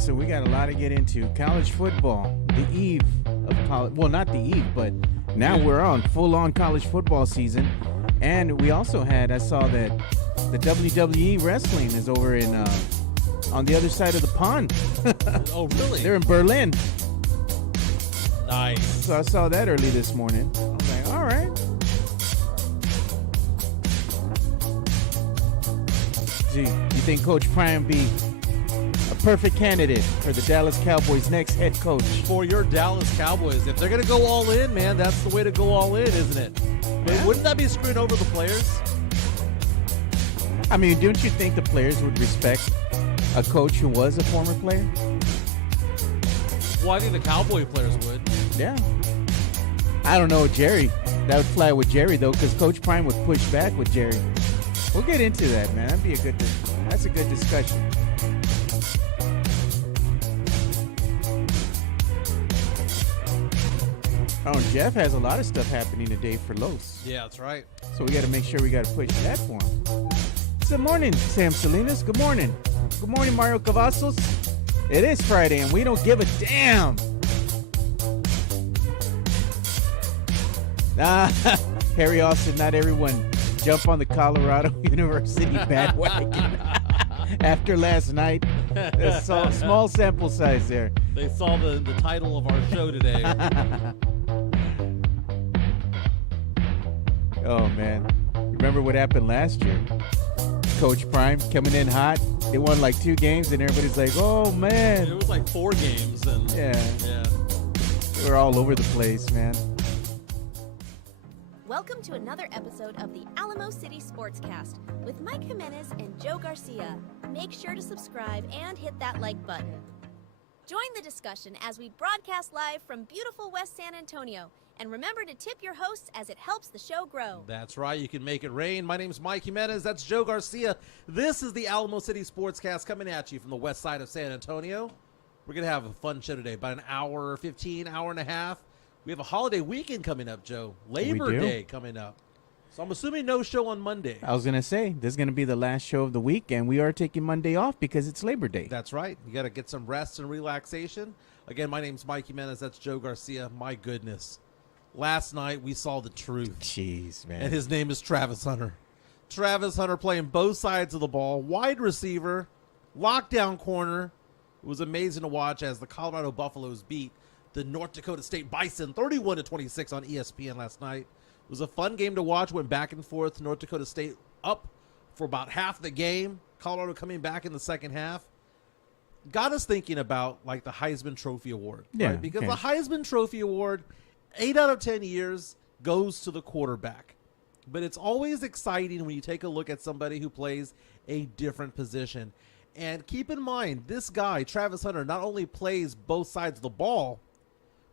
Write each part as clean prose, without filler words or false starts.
So we got a lot to get into. College football, the eve of college. Well, not the eve, but now we're on full-on college football season. And we also had, I saw that the WWE wrestling is over in on the other side of the pond. Oh, really? They're in Berlin. Nice. So I saw that early this morning. I was like, all right. Gee, you think Coach Prime be a perfect candidate for the Dallas Cowboys' next head coach? For your Dallas Cowboys, if they're going to go all in, man, that's the way to go all in, isn't it? Yeah. Wouldn't that be screwing over the players? I mean, don't you think the players would respect a coach who was a former player? Well, I think the Cowboy players would. Yeah. I don't know, Jerry. That would fly with Jerry, though, because Coach Prime would push back with Jerry. We'll get into that, man. That's a good discussion. Oh, and Jeff has a lot of stuff happening today for Los. Yeah, that's right. So we got to make sure we got to push that for him. Good morning, Sam Salinas. Good morning. Good morning, Mario Cavazos. It is Friday, and we don't give a damn. Harry Austin, not everyone jump on the Colorado University bandwagon after last night. Small sample size there. They saw the title of our show today. Oh, man. Remember what happened last year? Coach Prime coming in hot. They won like 2 games, and everybody's like, oh, man. It was like 4 games. And Yeah. They were all over the place, man. Welcome to another episode of the Alamo City Sportscast with Mike Jimenez and Joe Garcia. Make sure to subscribe and hit that like button. Join the discussion as we broadcast live from beautiful West San Antonio. And remember to tip your hosts as it helps the show grow. That's right. You can make it rain. My name's Mike Jimenez. That's Joe Garcia. This is the Alamo City Sportscast coming at you from the west side of San Antonio. We're going to have a fun show today. About an hour, 15, hour and a half. We have a holiday weekend coming up, Joe. Labor Day coming up. So I'm assuming no show on Monday. I was going to say, this is going to be the last show of the week, and we are taking Monday off because it's Labor Day. That's right. You got to get some rest and relaxation. Again, my name's Mike Jimenez. That's Joe Garcia. My goodness. Last night, we saw the truth. Jeez, man. And his name is Travis Hunter. Travis Hunter playing both sides of the ball. Wide receiver, lockdown corner. It was amazing to watch as the Colorado Buffaloes beat the North Dakota State Bison 31-26 on ESPN last night. It was a fun game to watch. Went back and forth. North Dakota State up for about half the game. Colorado coming back in the second half. Got us thinking about like the Heisman Trophy Award. Yeah, right? Because okay. the Heisman Trophy Award, 8 out of 10 years, goes to the quarterback. But it's always exciting when you take a look at somebody who plays a different position. And keep in mind, this guy, Travis Hunter, not only plays both sides of the ball,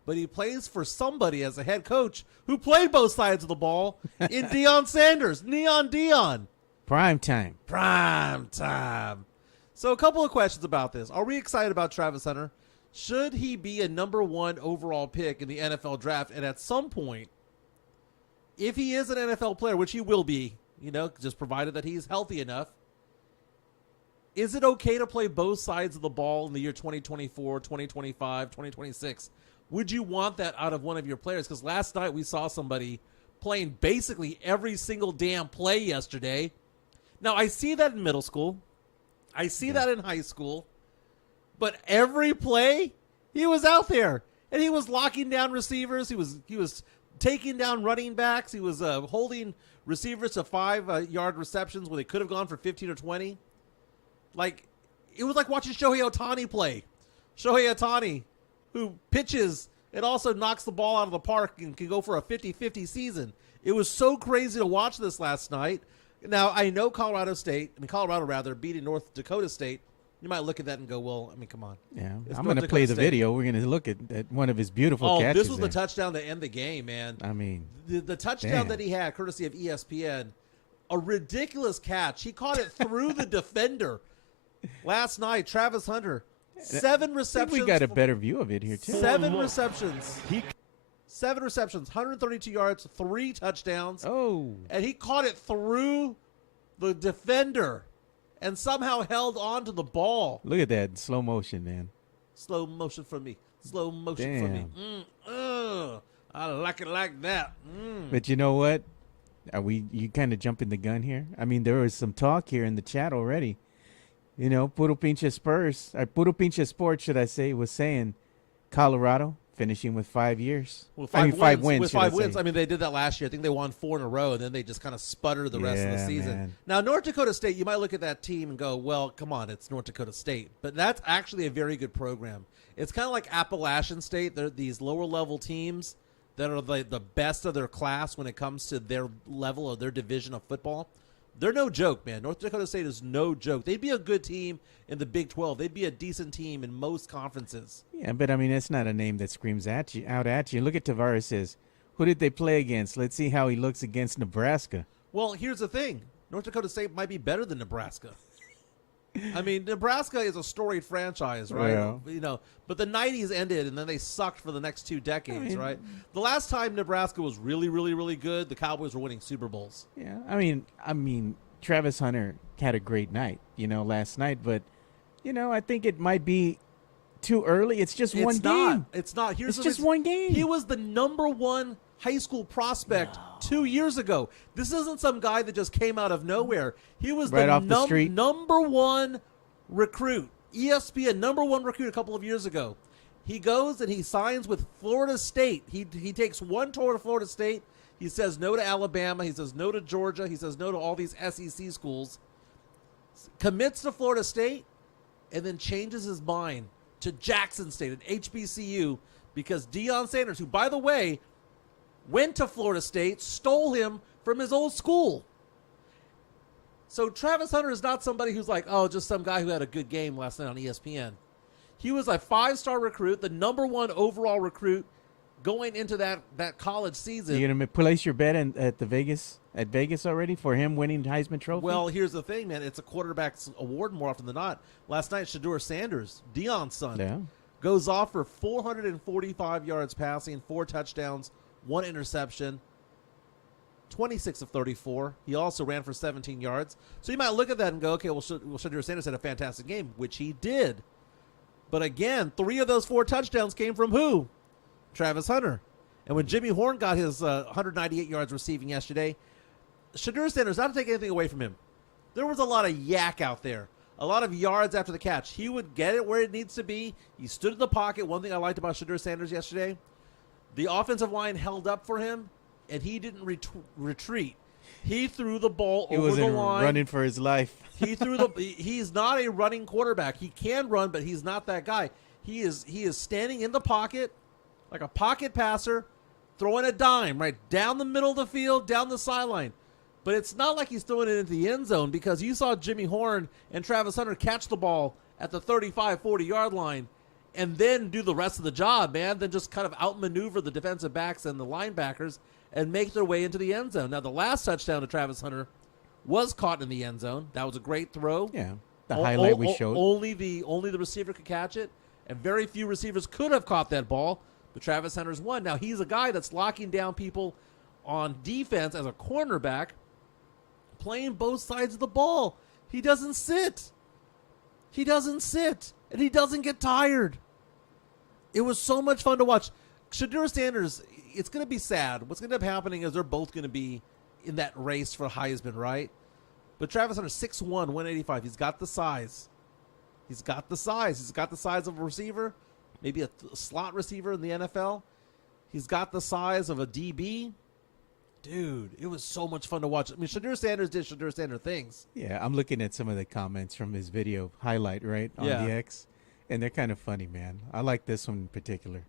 but he plays for somebody as a head coach who played both sides of the ball in Deion Sanders. Neon Deion. Prime time. Prime time. So a couple of questions about this. Are we excited about Travis Hunter? Should he be a number 1 overall pick in the NFL draft? And at some point, if he is an NFL player, which he will be, just provided that he's healthy enough, is it okay to play both sides of the ball in the year 2024, 2025, 2026? Would you want that out of one of your players? Because last night we saw somebody playing basically every single damn play yesterday. Now, I see that in middle school. I see that in high school. But every play, he was out there. And he was locking down receivers. He was taking down running backs. He was holding receivers to 5-yard receptions where they could have gone for 15 or 20. It was like watching Shohei Ohtani play. Shohei Ohtani, who pitches and also knocks the ball out of the park and can go for a 50-50 season. It was so crazy to watch this last night. Now, I know Colorado beating North Dakota State. You might look at that and go, well, I mean, come on. Yeah, I'm going to play the video. We're going to look at one of his beautiful catches. This was the touchdown to end the game, man. I mean, the touchdown that he had, courtesy of ESPN, a ridiculous catch. He caught it through the defender. Last night, Travis Hunter, 7 receptions. I think we got a better view of it here, too. 7 receptions. 7 receptions, 132 yards, 3 touchdowns. Oh. And he caught it through the defender and somehow held on to the ball. Look at that in slow motion, man. Slow motion for me. Slow motion for me. I like it like that. But you know what? You kind of jumping the gun here? I mean, there was some talk here in the chat already. You know, Puro Pinche Sports, should I say, was saying Colorado finishing with 5 years. Well, 5 wins. With 5 wins. I mean, they did that last year. I think they won 4 in a row, and then they just kind of sputtered the rest of the season. Man. Now, North Dakota State, you might look at that team and go, well, come on, it's North Dakota State. But that's actually a very good program. It's kind of like Appalachian State. They're these lower-level teams that are the best of their class when it comes to their level of their division of football. They're no joke, man. North Dakota State is no joke. They'd be a good team in the Big 12. They'd be a decent team in most conferences. Yeah, but I mean, it's not a name that screams out at you. Look at Tavares. Who did they play against? Let's see how he looks against Nebraska. Well, here's the thing. North Dakota State might be better than Nebraska. I mean, Nebraska is a storied franchise, right? Well. You know, but the 90s ended, and then they sucked for the next 2 decades, right? The last time Nebraska was really, really, really good, the Cowboys were winning Super Bowls. Yeah, I mean, Travis Hunter had a great night, last night, but, I think it might be too early. It's just one game. It's not. It's just one game. He was the number 1 high school prospect 2 years ago. This isn't some guy that just came out of nowhere. He was right off the street. number 1 recruit. ESPN number 1 recruit a couple of years ago. He goes and he signs with Florida State. He takes 1 tour to Florida State. He says no to Alabama. He says no to Georgia. He says no to all these SEC schools. Commits to Florida State and then changes his mind to Jackson State, an HBCU, because Deion Sanders, who, by the way, went to Florida State, stole him from his old school. So Travis Hunter is not somebody who's like, oh, just some guy who had a good game last night on ESPN. He was a 5-star recruit, the number 1 overall recruit going into that college season. You're gonna place your bet at Vegas already for him winning the Heisman Trophy? Well, here's the thing, man. It's a quarterback's award more often than not. Last night, Shedeur Sanders, Deion's son, goes off for 445 yards passing, 4 touchdowns, 1 interception, 26 of 34. He also ran for 17 yards. So you might look at that and go, okay, well, Shedeur Sanders had a fantastic game, which he did. But again, 3 of those 4 touchdowns came from who? Travis Hunter. And when Jimmy Horn got his 198 yards receiving yesterday, Shedeur Sanders, not to take anything away from him, there was a lot of yak out there, a lot of yards after the catch. He would get it where it needs to be. He stood in the pocket. One thing I liked about Shedeur Sanders yesterday, the offensive line held up for him, and he didn't retreat. He threw the ball over the line. He wasn't running for his life. He's not a running quarterback. He can run, but he's not that guy. He is standing in the pocket like a pocket passer, throwing a dime right down the middle of the field, down the sideline. But it's not like he's throwing it into the end zone, because you saw Jimmy Horn and Travis Hunter catch the ball at the 35, 40-yard line and then do the rest of the job, man. Then just kind of outmaneuver the defensive backs and the linebackers and make their way into the end zone. Now, the last touchdown to Travis Hunter was caught in the end zone. That was a great throw. Yeah, the highlight we showed. Only the receiver could catch it, and very few receivers could have caught that ball. But Travis Hunter's won. Now, he's a guy that's locking down people on defense as a cornerback, playing both sides of the ball. He doesn't sit. And he doesn't get tired. It was so much fun to watch. Shedeur Sanders, it's going to be sad. What's going to end up happening is they're both going to be in that race for Heisman, right? But Travis Hunter, 6'1", 185. He's got the size. He's got the size of a receiver, maybe a slot receiver in the NFL. He's got the size of a DB. Dude, it was so much fun to watch. I mean, Shedeur Sanders did Shedeur Sanders things. Yeah, I'm looking at some of the comments from his video highlight, right, on the X, and they're kind of funny, man. I like this one in particular.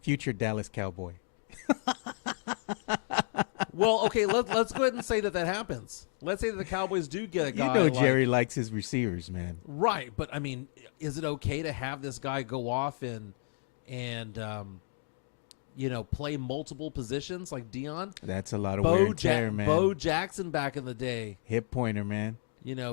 Future Dallas Cowboy. Well, okay, let's go ahead and say that happens. Let's say that the Cowboys do get a guy. Jerry likes his receivers, man. Right, but I mean, is it okay to have this guy go off and play multiple positions like Deion? That's a lot of wear and tear, man. Bo Jackson back in the day. Hip pointer, man.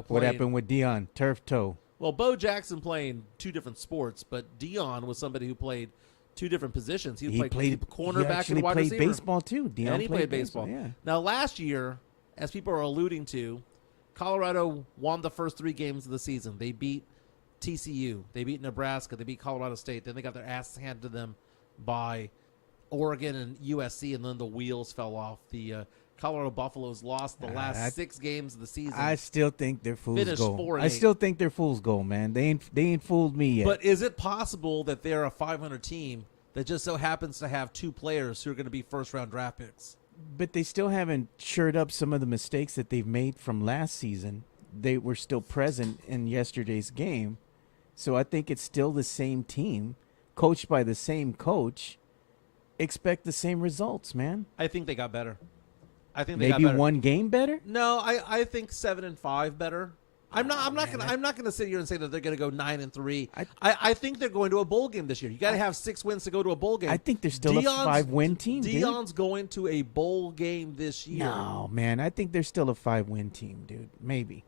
What happened with Deion? Turf toe. Well, Bo Jackson playing 2 different sports, but Deion was somebody who played 2 different positions. He played cornerback and wide receiver. He played baseball too. Deion and he played baseball. Yeah. Now, last year, as people are alluding to, Colorado won the first 3 games of the season. They beat TCU. They beat Nebraska. They beat Colorado State. Then they got their asses handed to them by Oregon and USC, and then the wheels fell off. The Colorado Buffaloes lost the last 6 games of the season. I still think they're fool's Finished gold. 4-8. I still think they're fool's gold, man. They ain't fooled me yet. But is it possible that they're a 500 team that just so happens to have 2 players who are going to be first-round draft picks? But they still haven't shored up some of the mistakes that they've made from last season. They were still present in yesterday's game. So I think it's still the same team, coached by the same coach. Expect the same results, man. I think they got better. I think they Maybe got better. one game better? No, I think 7-5 better. I'm not gonna sit here and say that they're gonna go 9-3. I think they're going to a bowl game this year. You got to have 6 wins to go to a bowl game. I think they're still a 5-win team. Deion's going to a bowl game this year. No, man. I think they're still a 5-win team, dude. Maybe.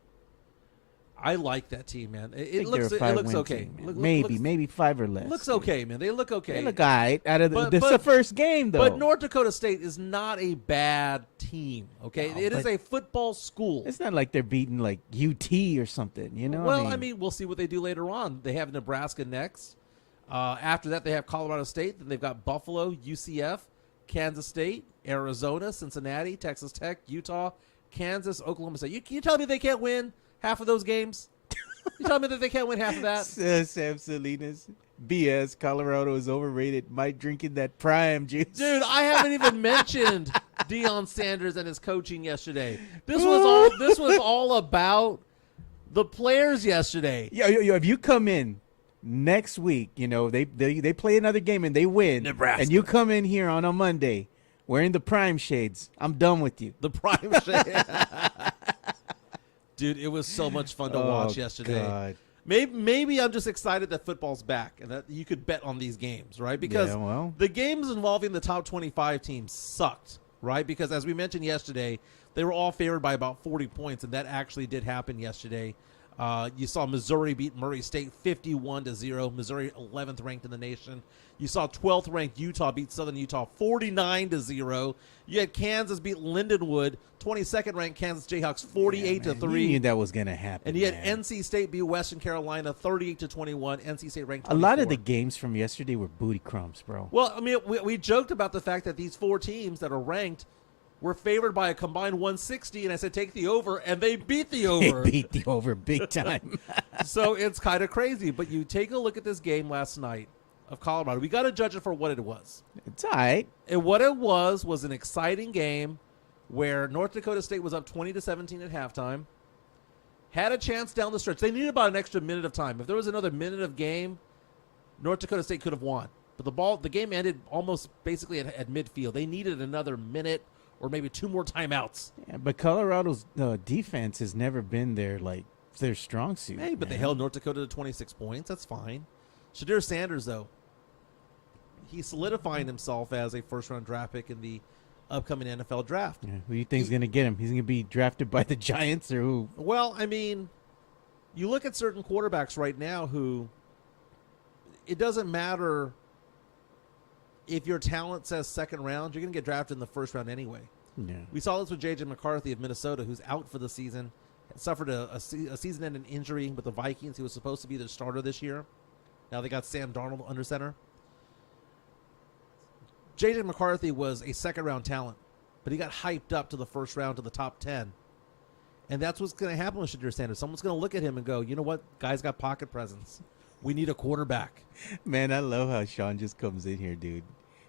I like that team, man. It Think looks they're a okay. team, man. Maybe 5 or less. Looks dude. okay, man. They look okay. They look all right. This is the first game, though. But North Dakota State is not a bad team, okay? No, it is a football school. It's not like they're beating like UT or something, you know? Well, I mean, we'll see what they do later on. They have Nebraska next. After that, they have Colorado State. Then they've got Buffalo, UCF, Kansas State, Arizona, Cincinnati, Texas Tech, Utah, Kansas, Oklahoma State. You tell me they can't win half of those games? You tell me that they can't win half of that? Sam Salinas, BS. Colorado is overrated. Mike drinking that prime juice. Dude, I haven't even mentioned Deion Sanders and his coaching yesterday. This was all about the players yesterday. Yo, if you come in next week, you know, they play another game and they win. Nebraska. And you come in here on a Monday wearing the prime shades, I'm done with you. The prime shade. Dude, it was so much fun to watch yesterday. God. Maybe I'm just excited that football's back and that you could bet on these games, right? Because the games involving the top 25 teams sucked, right? Because as we mentioned yesterday, they were all favored by about 40 points, and that actually did happen yesterday. You saw Missouri beat Murray State 51-0. Missouri 11th ranked in the nation. You saw 12th ranked Utah beat Southern Utah 49-0. You had Kansas beat Lindenwood, 22nd ranked Kansas Jayhawks 48-3. You knew that was gonna happen. And you had NC State beat Western Carolina 38-21. NC State ranked 24. A lot of the games from yesterday were booty crumbs, bro. Well, I mean, we joked about the fact that these 4 teams that are ranked were favored by a combined 160, and I said take the over, and they beat the over. They beat the over big time. So it's kind of crazy. But you take a look at this game last night of Colorado. We got to judge it for what it was. It's all right. And what it was an exciting game where North Dakota State was up 20-17 at halftime, had a chance down the stretch. They needed about an extra minute of time. If there was another minute of game, North Dakota State could have won. But the game ended almost basically at midfield. They needed another minute or maybe 2 more timeouts. Yeah, but Colorado's defense has never been their strong suit. Hey, but they held North Dakota to 26 points. That's fine. Shedeur Sanders, though, he's solidifying himself as a first-round draft pick in the upcoming NFL draft. Yeah, who do you think's going to get him? He's going to be drafted by the Giants or who? Well, I mean, you look at certain quarterbacks right now who it doesn't matter if your talent says second round, you're going to get drafted in the first round anyway. Yeah. We saw this with J.J. McCarthy of Minnesota, who's out for the season, suffered a season-ending injury with the Vikings. He was supposed to be their starter this year. Now they got Sam Darnold under center. J.J. McCarthy was a second-round talent, but he got hyped up to the first round to the top 10. And that's what's going to happen with Shedeur Sanders. Someone's going to look at him and go, you know what? Guy's got pocket presence. We need a quarterback. Man, I love how Sean just comes in here, dude.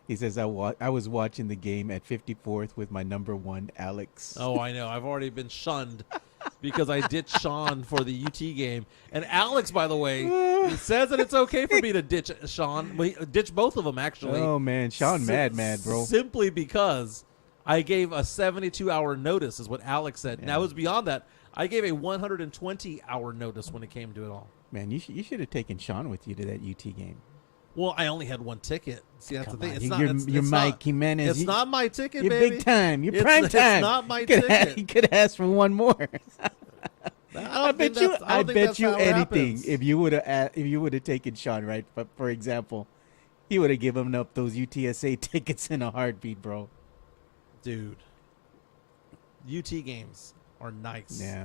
He says, I was watching the game at 54th with my number 1, Alex. Oh, I know. I've already been shunned because I ditched Sean for the UT game. And Alex, by the way, he says that it's okay for me to ditch Sean. Ditch both of them, actually. Oh, man. Sean mad, bro. Simply because I gave a 72-hour notice is what Alex said. Yeah. Now, it was beyond that. I gave a 120-hour notice when it came to it all. Man, you should have taken Sean with you to that UT game. Well, I only had 1 ticket. See, that's Come the thing. on. You're Mike Jimenez. It's not my ticket, you're baby. Big time. You're prime time. It's not my ticket. You could have asked for one more. I bet you anything if you would have taken Sean, right? But for example, he would have given up those UTSA tickets in a heartbeat, bro. Dude, UT games are nice. Yeah.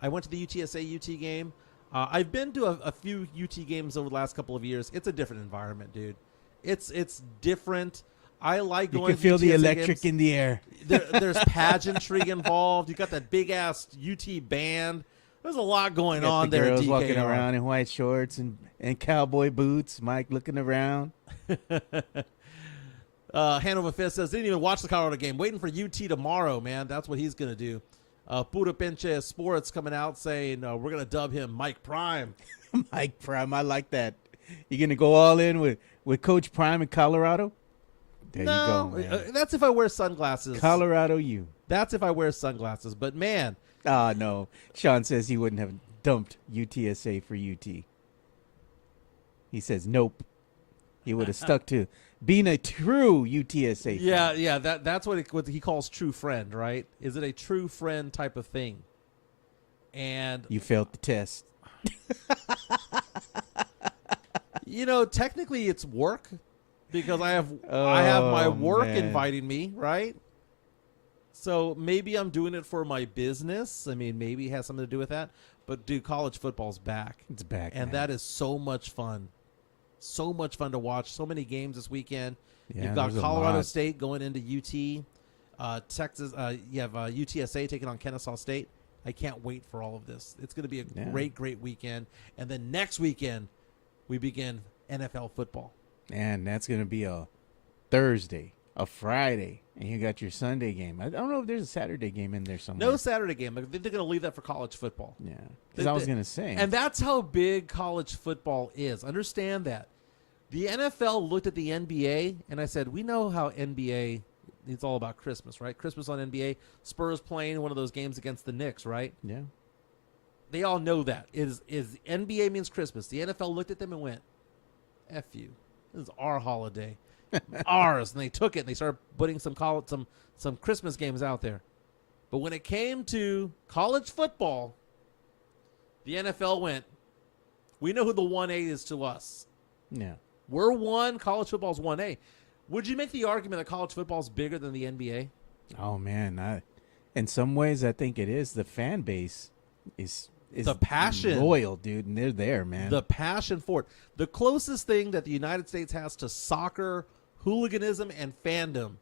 I went to the UTSA UT game. I've been to a few UT games over the last couple of years. It's a different environment, dude. It's different. I like going. You can feel to the UTSA electric games. in the air. There's pageantry involved. You got that big ass UT band. There's a lot going on there. Girls DKR. walking around in white shorts and cowboy boots. Mike looking around. Hanover Fist says, didn't even watch the Colorado game. Waiting for UT tomorrow, man. That's what he's going to do. Pura Pinche Sports coming out saying we're going to dub him Mike Prime. Mike Prime, I like that. You're going to go all in with Coach Prime in Colorado? There you go, man. That's if I wear sunglasses. Colorado you. That's if I wear sunglasses. But, man. No. Sean says he wouldn't have dumped UTSA for UT. He says nope. He would have stuck to being a true UTSA fan. Yeah. That's what he calls true friend, right? Is it a true friend type of thing? And you failed the test. Technically it's work because I have my work man. inviting me, right? So maybe I'm doing it for my business. I mean, maybe it has something to do with that. But dude, college football's back. It's back, and man. that is so much fun. So much fun to watch. So many games this weekend. Yeah, You've got there's a Colorado lot. State going into UT. Texas. You have UTSA taking on Kennesaw State. I can't wait for all of this. It's going to be a great weekend. And then next weekend, we begin NFL football. And that's going to be a Thursday, a Friday, and you got your Sunday game. I don't know if there's a Saturday game in there somewhere. No Saturday game. I think they're going to leave that for college football. Yeah, because I was going to say. And that's how big college football is. Understand that. The NFL looked at the NBA, and I said, we know how NBA, it's all about Christmas, right? Christmas on NBA. Spurs playing one of those games against the Knicks, right? Yeah. They all know that. Is NBA means Christmas. The NFL looked at them and went, F you. This is our holiday. Ours. And they took it, and they started putting some Christmas games out there. But when it came to college football, the NFL went, we know who the 1A is to us. Yeah. We're 1. College football's 1A. Would you make the argument that college football's bigger than the NBA? Oh, man. In some ways, I think it is. The fan base is the passion. Loyal, dude, and they're there, man. The passion for it. The closest thing that the United States has to soccer, hooliganism, and fandom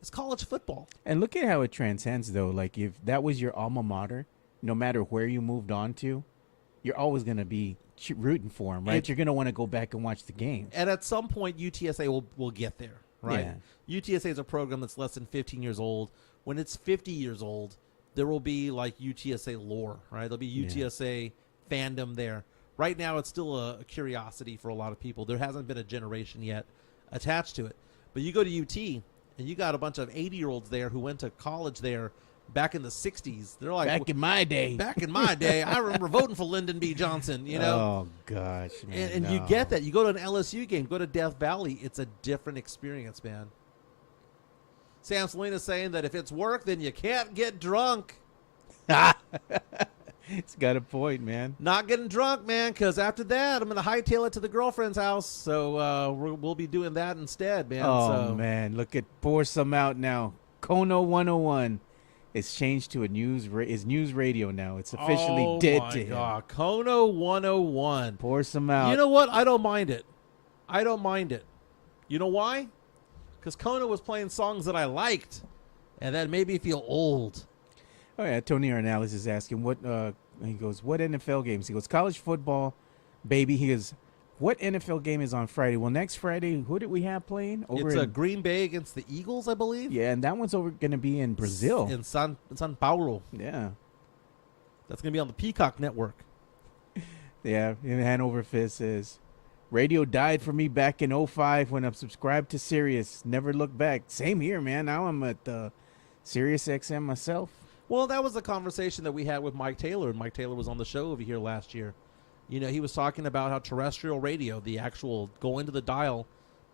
is college football. And look at how it transcends, though. Like, if that was your alma mater, no matter where you moved on to, you're always going to be rooting for them, right? You're going to want to go back and watch the game. And at some point, UTSA will get there, right? Yeah. UTSA is a program that's less than 15 years old. When it's 50 years old, there will be like UTSA lore, right? There'll be UTSA fandom there. Right now, it's still a curiosity for a lot of people. There hasn't been a generation yet attached to it. But you go to UT, and you got a bunch of 80-year-olds there who went to college there back in the 60s. They're like, back in my day. Back in my day, I remember voting for Lyndon B. Johnson, you know? Oh, gosh, man. And you get that. You go to an LSU game, go to Death Valley. It's a different experience, man. Sam Salinas saying that if it's work, then you can't get drunk. It's got a point, man. Not getting drunk, man, because after that, I'm going to hightail it to the girlfriend's house. So we'll be doing that instead, man. Oh, man. Look at, pour some out now. Kono 101 is changed to news radio now. It's officially dead to him. Oh, my God. Kono 101. Pour some out. You know what? I don't mind it. You know why? Because Kono was playing songs that I liked, and that made me feel old. Oh, yeah. Tony Arnales is asking, he goes, what NFL games? He goes, college football, baby. He goes, what NFL game is on Friday? Well, next Friday, who did we have playing? It's Green Bay against the Eagles, I believe. Yeah, and that one's going to be in Brazil. In San Paulo. Yeah. That's going to be on the Peacock Network. Yeah, and Hanover Fist says, radio died for me back in 2005 when I'm subscribed to Sirius. Never looked back. Same here, man. Now I'm at Sirius XM myself. Well, that was the conversation that we had with Mike Taylor, and Mike Taylor was on the show over here last year. You know, he was talking about how terrestrial radio, the actual go into the dial,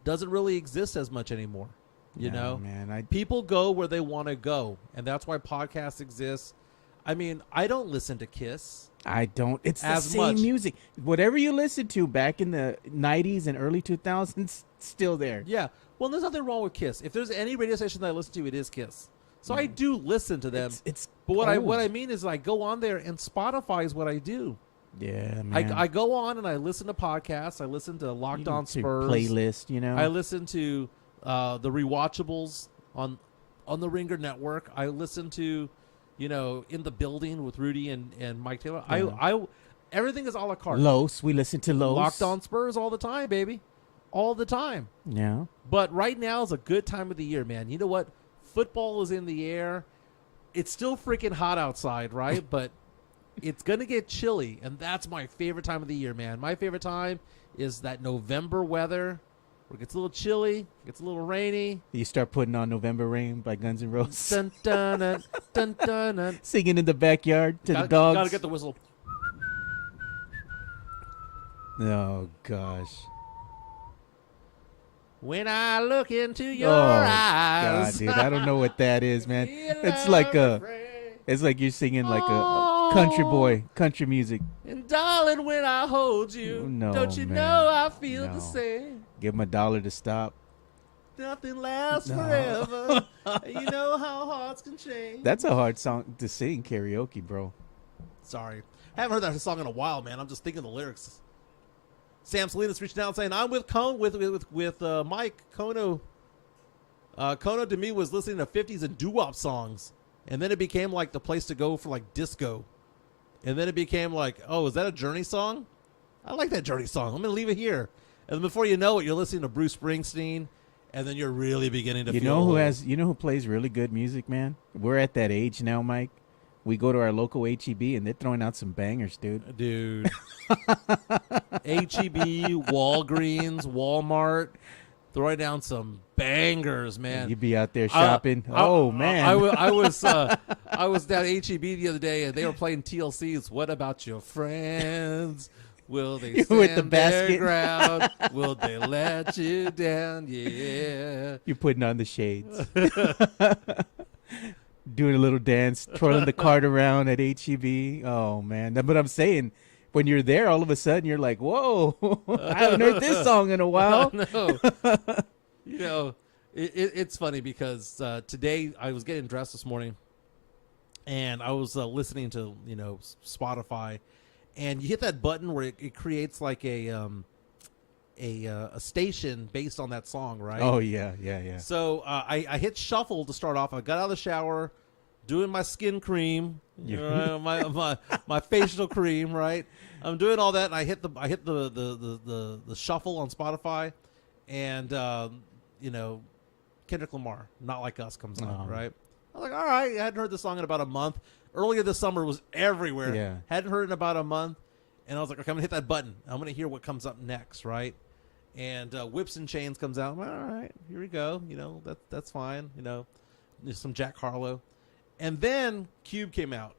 doesn't really exist as much anymore. You know, man, people go where they want to go, and that's why podcasts exist. I mean, I don't listen to Kiss. I don't. It's the same much. music. Whatever you listened to back in the 90s and early 2000s, still there. Yeah. Well, there's nothing wrong with Kiss. If there's any radio station that I listen to, it is Kiss. So I do listen to them. It's but what I mean is I go on there, and Spotify is what I do. Yeah, man. I go on and I listen to podcasts. I listen to Locked On Spurs playlist. You know, I listen to the rewatchables on the Ringer Network. I listen to, In the Building with Rudy and Mike Taylor. Yeah. I everything is a la carte. Los. We listen to Los. Locked On Spurs all the time, baby, all the time. Yeah. But right now is a good time of the year, man. You know what? Football is in the air. It's still freaking hot outside, right? But it's going to get chilly, and that's my favorite time of the year, man. My favorite time is that November weather where it gets a little chilly, gets a little rainy. You start putting on November Rain by Guns N' Roses. Dun, dun, dun, dun, dun, dun. Singing in the backyard to the dogs. Gotta get the whistle. Oh, gosh. When I look into your God, eyes. dude. I don't know what that is, man. Feel It's like afraid. it's like you're singing like a country boy, country music. And darling, when I hold you, No, don't you man. know I feel No. the same? Give him $1 to stop. Nothing lasts No. forever. You know how hearts can change. That's a hard song to sing karaoke, bro. Sorry. Haven't heard that song in a while, man. I'm just thinking the lyrics. Sam Salinas reached out saying, I'm with Mike Kono. Kono to me was listening to 50s and doo-wop songs. And then it became like the place to go for like disco. And then it became like, oh, is that a Journey song? I like that Journey song. I'm going to leave it here. And then before you know it, you're listening to Bruce Springsteen. And then you're really beginning to You feel know who old. who plays really good music, man? We're at that age now, Mike. We go to our local HEB and they're throwing out some bangers, dude. Dude. HEB, Walgreens, Walmart, throwing down some bangers, man. You'd be out there shopping. Man. I was down at HEB the other day and they were playing TLC's What About Your Friends? Will they You stand with the their basket? ground? Will they let you down? Yeah. You're putting on the shades. Doing a little dance, twirling the cart around at HEB. Oh, man. But I'm saying, when you're there, all of a sudden, you're like, whoa, I haven't heard this song in a while. No. It's funny because today I was getting dressed this morning and I was listening to, Spotify, and you hit that button where it creates like a station based on that song, right? Oh, yeah. So I hit shuffle to start off. I got out of the shower, doing my skin cream, my facial cream, right? I'm doing all that, and I hit the shuffle on Spotify, and Kendrick Lamar, Not Like Us comes on, right? I was like, all right, I hadn't heard this song in about a month. Earlier this summer it was everywhere. Yeah. Hadn't heard it in about a month, and I was like, okay, I'm gonna hit that button. I'm gonna hear what comes up next, right? And Whips and Chains comes out. All right, here we go. That's fine. There's some Jack Harlow. And then Cube came out.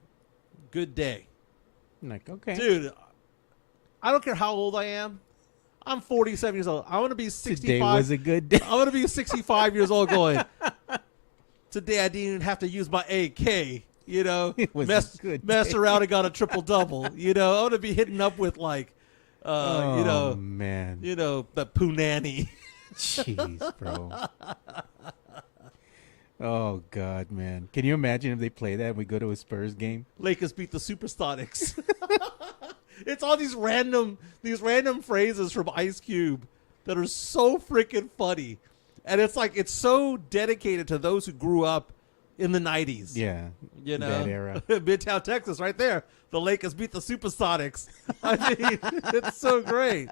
Good Day. I'm like, okay. Dude, I don't care how old I am. I'm 47 years old. I want to be 65. Today was a good day. I want to be 65 years old going, today I didn't even have to use my AK. It was a good messed day. around and got a triple double. I want to be hitting up with like, man. the Punani. Jeez, bro. Oh, God, man. Can you imagine if they play that and we go to a Spurs game? Lakers beat the Supersonics. It's all these random phrases from Ice Cube that are so freaking funny. And it's like, it's so dedicated to those who grew up in the 90s. Yeah. That era. Midtown, Texas, right there. The Lakers beat the Supersonics. I mean, it's so great.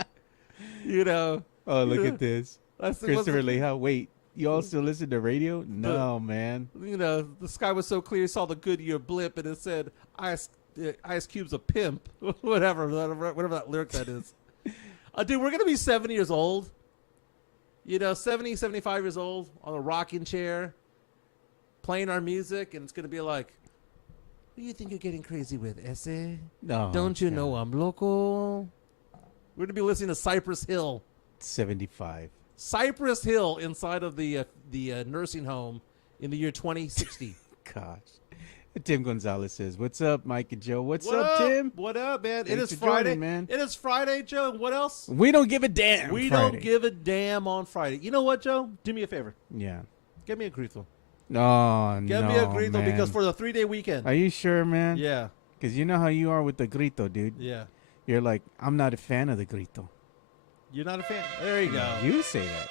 Oh, look at this. Christopher Lee. Leha. Wait, you all still listen to radio? No, man. The sky was so clear, you saw the Goodyear blimp, and it said, Ice Cube's a pimp. whatever that lyric that is. Dude, we're going to be 70 years old. 70, 75 years old on a rocking chair, playing our music, and it's going to be like, who do you think you're getting crazy with, Ese? No. Don't you God. know I'm local? We're going to be listening to Cypress Hill. 75. Cypress Hill inside of the nursing home in the year 2060. Gosh. Tim Gonzalez says, what's up, Mike and Joe? What's up, Tim? What up, man? Thanks It is for joining, Friday, man. It is Friday, Joe. What else? We don't give a damn. We Friday. don't give a damn on Friday. You know what, Joe? Do me a favor. Yeah. Get me a grito. Oh, Get no, me a grito man. because for the 3-day weekend. Are you sure, man? Yeah. Because you know how you are with the grito, dude. Yeah. You're like, I'm not a fan of the grito. You're not a fan? There you go. You say that.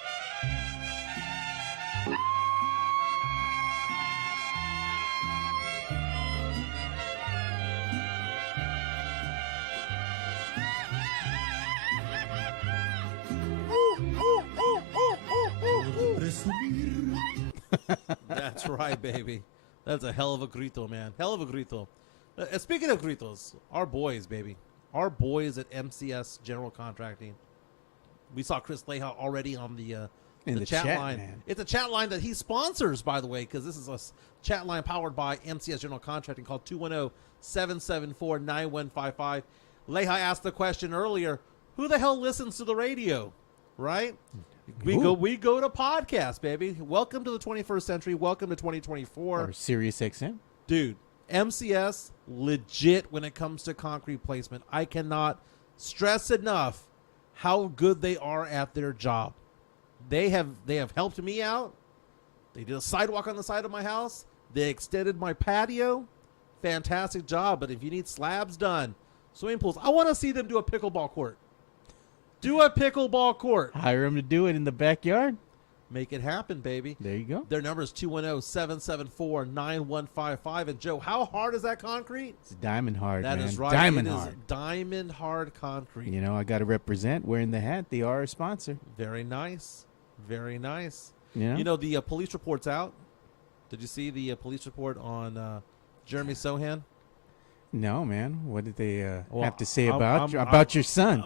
That's right, baby. That's a hell of a grito, man. Hell of a grito. Speaking of gritos, our boys, baby. Our boys at MCS General Contracting. We saw Chris Leha already on the chat line. Man. It's a chat line that he sponsors, by the way, because this is a chat line powered by MCS General Contracting called 210-774-9155. Leha asked the question earlier, who the hell listens to the radio, right? We go to podcasts, baby. Welcome to the 21st century. Welcome to 2024. Or Sirius XM. Dude, MCS legit when it comes to concrete placement. I cannot stress enough how good they are at their job. They have helped me out. They did a sidewalk on the side of my house. They extended my patio. Fantastic job. But if you need slabs done, swimming pools, I want to see them do a pickleball court. Do a pickleball court. Hire them to do it in the backyard. Make it happen, baby. There you go. Their number is 210-774-9155. And Joe, how hard is that concrete? It's diamond hard, That man. is right. Diamond It is hard. diamond hard concrete. You know, I got to represent. Wearing the hat. They are a sponsor. Very nice. Very nice. Yeah. You know, the police report's out. Did you see the police report on Jeremy Sohan? No, man. What did they Well, have to say I'm- about your son?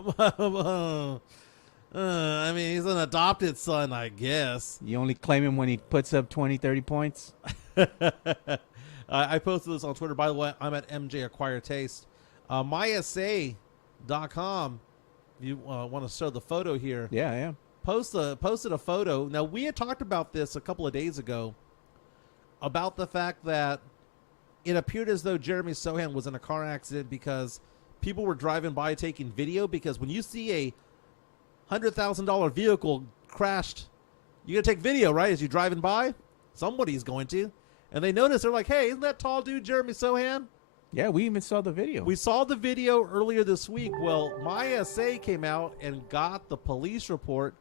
I mean, he's an adopted son, I guess. You only claim him when he puts up 20, 30 points? I posted this on Twitter. By the way, I'm at MJ Acquire Taste. MySA.com. You want to show the photo here? Yeah, yeah. Posted a photo. Now, we had talked about this a couple of days ago about the fact that it appeared as though Jeremy Sohan was in a car accident because people were driving by taking video, because when you see a $100,000 vehicle crashed, you're going to take video, right? As you're driving by, somebody's going to. And they notice, they're like, hey, isn't that tall dude Jeremy Sohan? Yeah, we even saw the video. We saw the video earlier this week. Well, MySA came out and got the police report.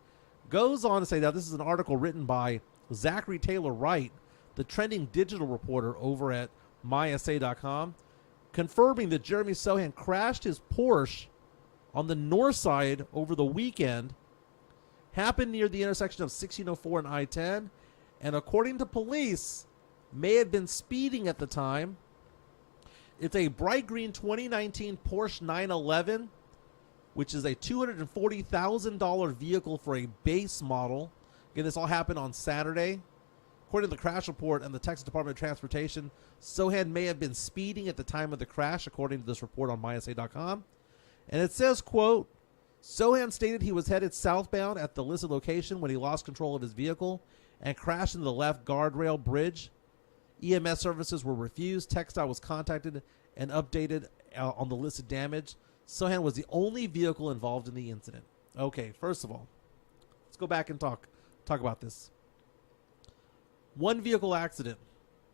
Goes on to say, now this is an article written by Zachary Taylor Wright, the trending digital reporter over at MySA.com, confirming that Jeremy Sohan crashed his Porsche on the north side over the weekend. Happened near the intersection of 1604 and I-10, and according to police, may have been speeding at the time. It's a bright green 2019 Porsche 911, which is a $240,000 vehicle for a base model. Again, this all happened on Saturday. According to the crash report and the Texas Department of Transportation, Sohan may have been speeding at the time of the crash, according to this report on MySA.com. And it says, quote, Sohan stated he was headed southbound at the listed location when he lost control of his vehicle and crashed into the left guardrail bridge. EMS services were refused. TxDOT was contacted and updated on the listed damage. Sohan was the only vehicle involved in the incident. Okay, first of all, let's go back and talk about this. One vehicle accident.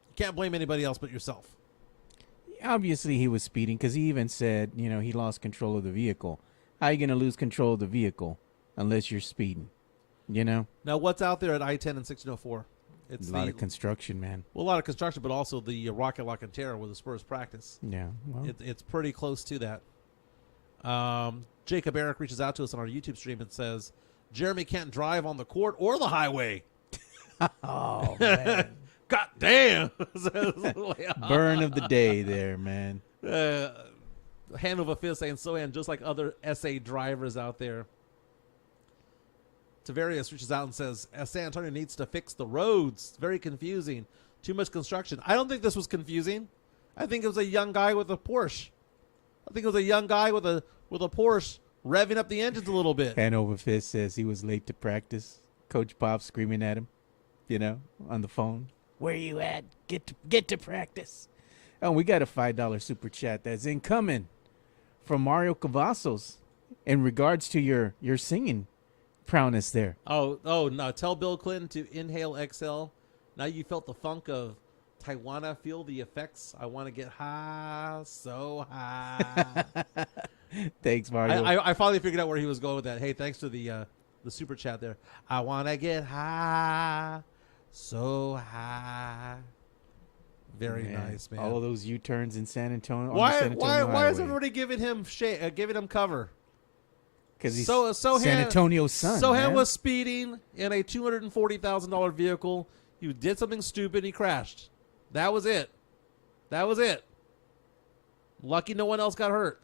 You can't blame anybody else but yourself. Obviously, he was speeding because he even said, you know, he lost control of the vehicle. How are you going to lose control of the vehicle unless you're speeding? You know? Now, what's out there at I-10 and 1604? It's a lot of construction, man. Well, a lot of construction, but also the Rocket La Cantera where the Spurs practice. Yeah. Well. It's pretty close to that. Jacob Eric reaches out to us on our YouTube stream and says, Jeremy can't drive on the court or the highway. Oh, man. God damn. Burn of the day there, man. Hand over fist saying Sohan, just like other SA drivers out there. Tavarius reaches out and says, San Antonio needs to fix the roads. Very confusing. Too much construction. I don't think this was confusing. I think it was a young guy with a Porsche. I think it was a young guy with a Porsche revving up the engines a little bit. Hand over fist says he was late to practice. Coach Pop screaming at him, you know, on the phone. Where you at? Get to practice. Oh, we got a $5 super chat that's incoming from Mario Cavazos in regards to your singing prowess there. Oh, no. Tell Bill Clinton to inhale, exhale. Now you felt the funk of Taiwana. Feel the effects. I want to get high, so high. Thanks, Mario. I finally figured out where he was going with that. Hey, thanks to the super chat there. I want to get high, so high. Very nice, man. All of those U-turns in San Antonio. Why Highway. is everybody giving him cover? Because he's Sohan, San Antonio's son. Sohan was speeding in a $240,000 vehicle. He did something stupid. He crashed. That was it. Lucky no one else got hurt.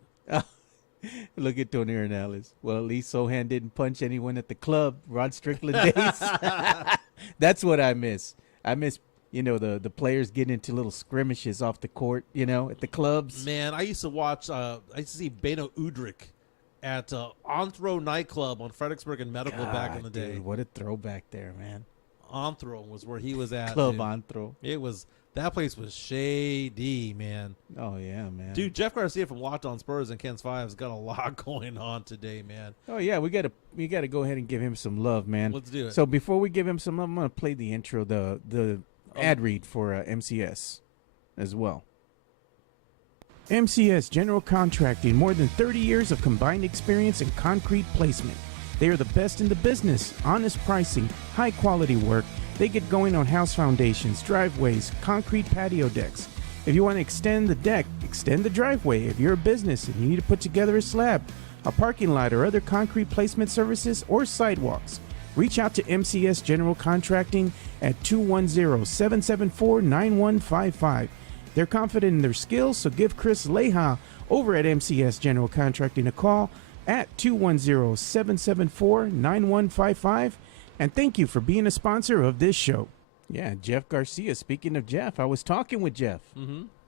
Look at Tony Hernandez. Well, at least Sohan didn't punch anyone at the club. Rod Strickland days. That's what I miss. I miss, the players getting into little skirmishes off the court, at the clubs. Man, I used to see Beno Udrich at Anthro nightclub on Fredericksburg and Medical back in the day. Dude, what a throwback there, man. Anthro was where he was at. Club dude. Anthro. That place was shady, man. Oh, yeah, man. Dude, Jeff Garcia from Locked On Spurs and Ken's Fives got a lot going on today, man. Oh, yeah, we gotta go ahead and give him some love, man. Let's do it. So before we give him some love, I'm going to play the intro, the ad read for MCS as well. MCS General Contracting, more than 30 years of combined experience in concrete placement. They are the best in the business, honest pricing, high quality work. They get going on house foundations, driveways, concrete patio decks. If you want to extend the deck, extend the driveway. If you're a business and you need to put together a slab, a parking lot, or other concrete placement services or sidewalks, reach out to MCS General Contracting at 210-774-9155. They're confident in their skills, so give Chris Leha over at MCS General Contracting a call at 210-774-9155. And thank you for being a sponsor of this show. Yeah, Jeff Garcia. Speaking of Jeff, I was talking with Jeff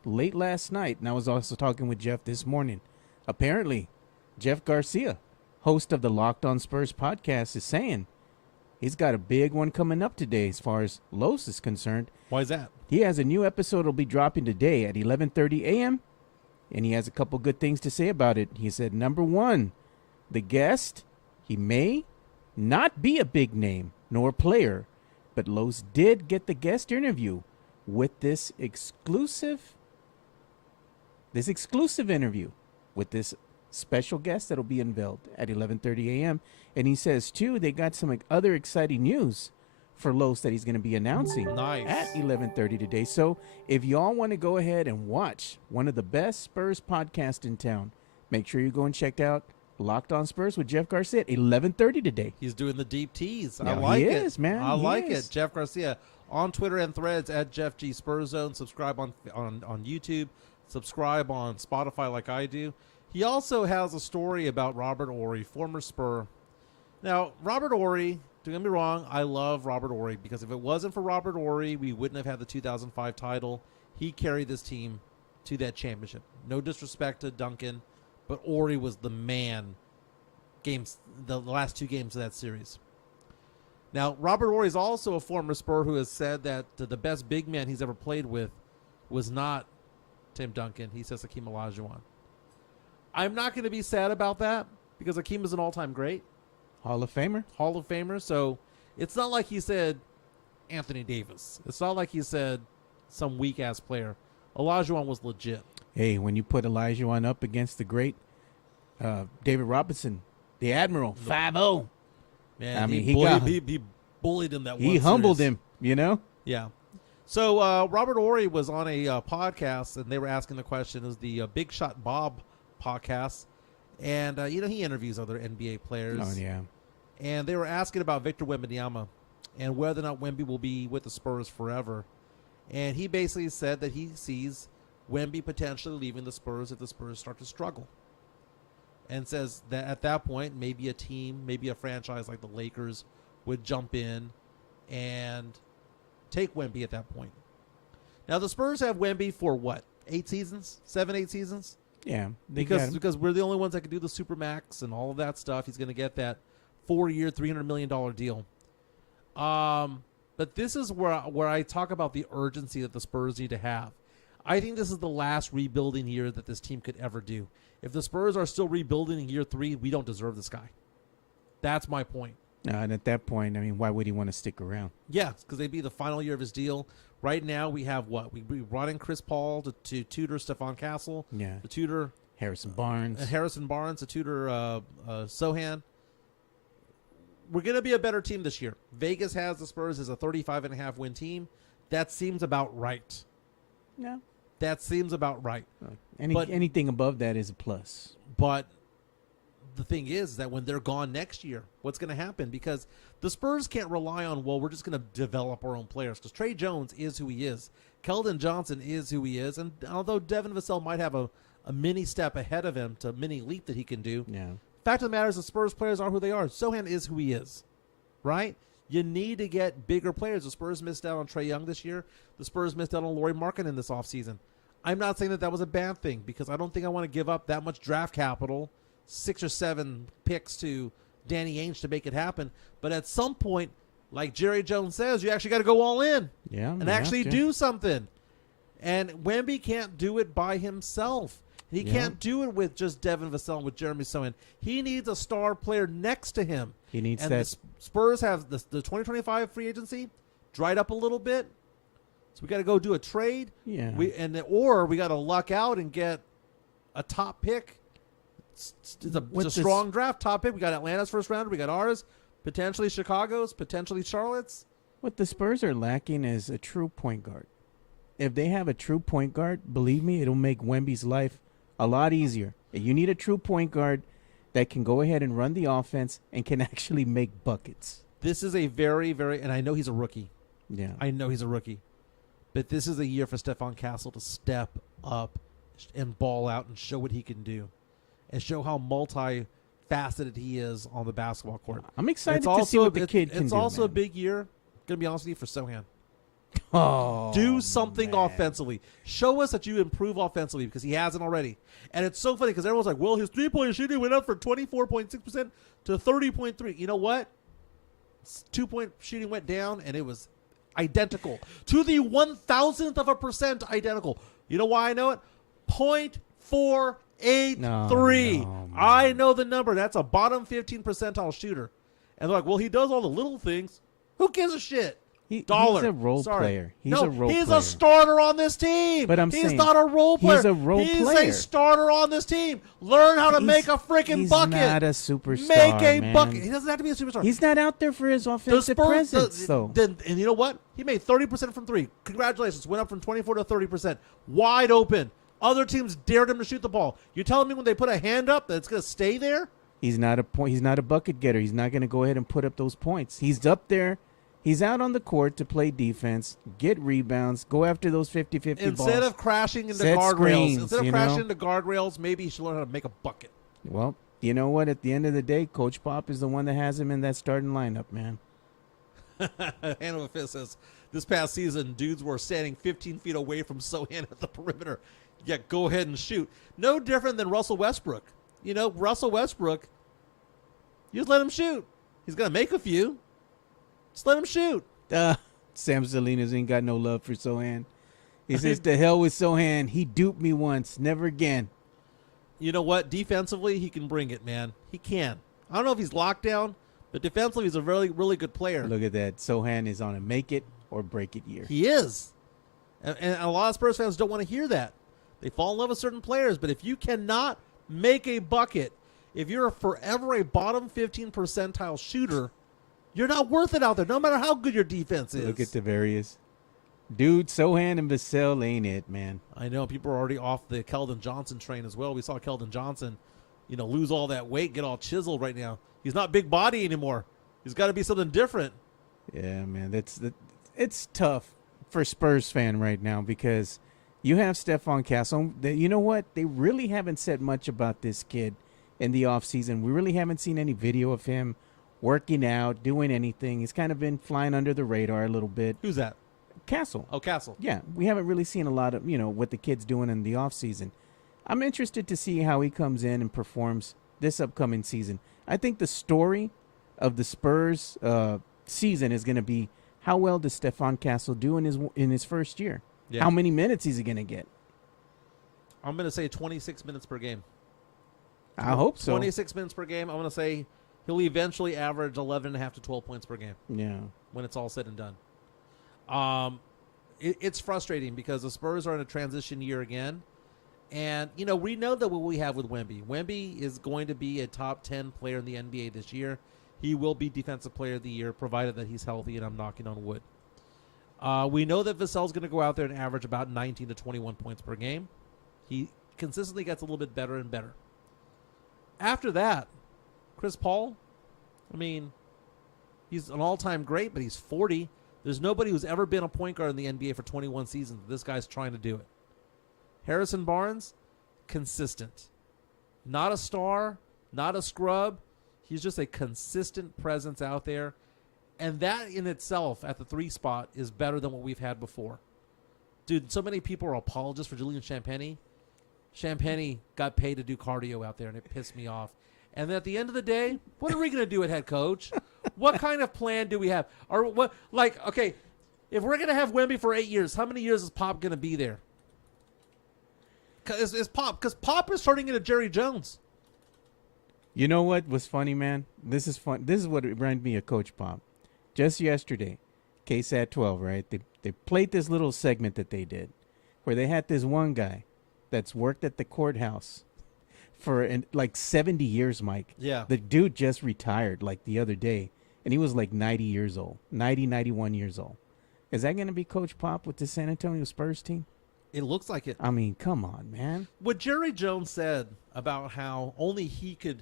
late last night, and I was also talking with Jeff this morning. Apparently, Jeff Garcia, host of the Locked On Spurs podcast, is saying he's got a big one coming up today as far as Los is concerned. Why is that? He has a new episode will be dropping today at 11:30 a.m., and he has a couple good things to say about it. He said, number one, the guest, he may not be a big name nor player, but Los did get the guest interview with this exclusive interview with this special guest that'll be unveiled at 11:30 a.m. And he says, too, they got some other exciting news for Los that he's going to be announcing at 11:30 today. So if y'all want to go ahead and watch one of the best Spurs podcasts in town, make sure you go and check out Locked On Spurs with Jeff Garcia at 11:30 today. He's doing the deep tease. Yeah, I like it. He is, man. I like is. it. Jeff Garcia on Twitter and Threads at Jeff G Spurs Zone. Subscribe on YouTube. Subscribe on Spotify like I do. He also has a story about Robert Horry, former Spur. Now, Robert Horry, don't get me wrong, I love Robert Horry because if it wasn't for Robert Horry, we wouldn't have had the 2005 title. He carried this team to that championship. No disrespect to Duncan, but Horry was the man the last two games of that series. Now, Robert Horry is also a former Spur who has said that the best big man he's ever played with was not Tim Duncan. He says Hakeem Olajuwon. I'm not going to be sad about that because Hakeem is an all-time great. Hall of Famer. So it's not like he said Anthony Davis. It's not like he said some weak-ass player. Olajuwon was legit. Hey, when you put Olajuwon up against the great David Robinson, the Admiral, 5-0. Man, I mean, he bullied him that one He humbled series. him, Yeah. So Robert Horry was on a podcast, and they were asking the question, is the Big Shot Bob podcast. And, he interviews other NBA players. Oh, yeah. And they were asking about Victor Wembanyama and whether or not Wemby will be with the Spurs forever. And he basically said that he sees Wemby potentially leaving the Spurs if the Spurs start to struggle. And says that at that point, maybe a team, maybe a franchise like the Lakers would jump in and take Wemby at that point. Now, the Spurs have Wemby for what? 8 seasons? 7-8 seasons? Yeah. Because we're the only ones that can do the Supermax and all of that stuff. He's going to get that 4-year, $300 million deal. But this is where I talk about the urgency that the Spurs need to have. I think this is the last rebuilding year that this team could ever do. If the Spurs are still rebuilding in year 3, we don't deserve this guy. That's my point. And at that point, I mean, why would he want to stick around? Yeah, because they'd be the final year of his deal. Right now, we have what? We brought in Chris Paul to tutor Stephon Castle. Yeah. To tutor Harrison Barnes, a Tudor Sohan. We're going to be a better team this year. Vegas has the Spurs as a 35.5 win team. That seems about right. Yeah. That seems about right. Anything above that is a plus. But the thing is that when they're gone next year, what's going to happen? Because the Spurs can't rely on, well, we're just going to develop our own players. Because Trey Jones is who he is. Keldon Johnson is who he is. And although Devin Vassell might have a mini step ahead of him to mini leap that he can do, fact of the matter is the Spurs players are who they are. Sohan is who he is, right? You need to get bigger players. The Spurs missed out on Trae Young this year. The Spurs missed out on Lauri Markkanen this offseason. I'm not saying that was a bad thing because I don't think I want to give up that much draft capital, 6 or 7 picks to Danny Ainge to make it happen. But at some point, like Jerry Jones says, you actually got to go all in and actually do something. And Wemby can't do it by himself. He can't do it with just Devin Vassell and with Jeremy Sohan. He needs a star player next to him. He needs and that. The Spurs have the 2025 free agency dried up a little bit. So we got to go do a trade. Yeah. Or we got to luck out and get a top pick. It's a strong draft, top pick. We got Atlanta's first rounder. We got ours. Potentially Chicago's. Potentially Charlotte's. What the Spurs are lacking is a true point guard. If they have a true point guard, believe me, it'll make Wemby's life a lot easier. You need a true point guard that can go ahead and run the offense and can actually make buckets. This is a very, very, and I know he's a rookie. Yeah. I know he's a rookie. But this is a year for Stephon Castle to step up and ball out and show what he can do. And show how multifaceted he is on the basketball court. I'm excited to see what the kid can do. It's also a man. big year, going to be honest with you, for Sohan. Oh, do something man. offensively. Show us that you improve offensively because he hasn't already. And it's so funny because everyone's like, well, his three-point shooting went up from 24.6% to 30.3%. You know what? 2-point shooting went down, and it was identical. To the 1,000th of a percent identical. You know why I know it? 0.483. No, I know the number. That's a bottom 15 percentile shooter. And they're like, well, he does all the little things. Who gives a shit? He's a role player. He's a starter on this team. But he's not a role player. He's a role player. He's a starter on this team. Learn how to make a freaking bucket. He's not a superstar, Make a man. bucket. He doesn't have to be a superstar. He's not out there for his offensive presence, though. And you know what? He made 30% from 3. Congratulations. Went up from 24 to 30%. Wide open. Other teams dared him to shoot the ball. You're telling me when they put a hand up that it's going to stay there? He's not a bucket getter. He's not going to go ahead and put up those points. He's up there. He's out on the court to play defense, get rebounds, go after those 50-50 balls. Instead of crashing into guardrails, maybe he should learn how to make a bucket. Well, you know what? At the end of the day, Coach Pop is the one that has him in that starting lineup, man. Hannah Fist says, this past season, dudes were standing 15 feet away from Sohan at the perimeter. Yeah, go ahead and shoot. No different than Russell Westbrook. You know, Russell Westbrook, you just let him shoot. He's going to make a few. Just let him shoot. Sam Salinas ain't got no love for Sohan. He says, the hell with Sohan. He duped me once. Never again. You know what? Defensively, he can bring it, man. He can. I don't know if he's locked down, but defensively, he's a really, really good player. Look at that. Sohan is on a make it or break it year. He is. And a lot of Spurs fans don't want to hear that. They fall in love with certain players, but if you cannot make a bucket, if you're forever a bottom 15 percentile shooter, you're not worth it out there, no matter how good your defense is. Look at the various. Dude, Sohan and Vassell ain't it, man. I know. People are already off the Keldon Johnson train as well. We saw Keldon Johnson, lose all that weight, get all chiseled right now. He's not big body anymore. He's got to be something different. Yeah, man. It's tough for Spurs fan right now because you have Stephon Castle. You know what? They really haven't said much about this kid in the offseason. We really haven't seen any video of him working out, doing anything. He's kind of been flying under the radar a little bit. Who's that? Castle. Oh, Castle. Yeah, we haven't really seen a lot of, what the kid's doing in the offseason. I'm interested to see how he comes in and performs this upcoming season. I think the story of the Spurs season is going to be how well does Stephon Castle do in his first year? Yeah. How many minutes is he going to get? I'm going to say 26 minutes per game. I hope so. 26 minutes per game. I'm going to say he'll eventually average 11.5 to 12 points per game. Yeah. When it's all said and done. It's frustrating because the Spurs are in a transition year again, And, we know that what we have with Wemby. Wemby is going to be a top 10 player in the NBA this year. He will be Defensive Player of the Year, provided that he's healthy, and I'm knocking on wood. We know that Vassell's going to go out there and average about 19 to 21 points per game. He consistently gets a little bit better and better. After that, Chris Paul, he's an all-time great, but he's 40. There's nobody who's ever been a point guard in the NBA for 21 seasons. This guy's trying to do it. Harrison Barnes, consistent. Not a star, not a scrub. He's just a consistent presence out there. And that in itself at the 3 spot is better than what we've had before. Dude, so many people are apologists for Julian Champagnie. Champagnie got paid to do cardio out there, and it pissed me off. And at the end of the day, what are we going to do at head coach? What kind of plan do we have? Or what? Okay, if we're going to have Wemby for 8 years, how many years is Pop going to be there? Is Pop? Because Pop is turning into Jerry Jones. You know what was funny, man? This is fun. This is what reminded me of Coach Pop. Just yesterday, KSAT 12, right? They played this little segment that they did where they had this one guy that's worked at the courthouse for 70 years, Mike. Yeah. The dude just retired the other day, and he was 90 years old, 91 years old. Is that going to be Coach Pop with the San Antonio Spurs team? It looks like it. Come on, man. What Jerry Jones said about how only he could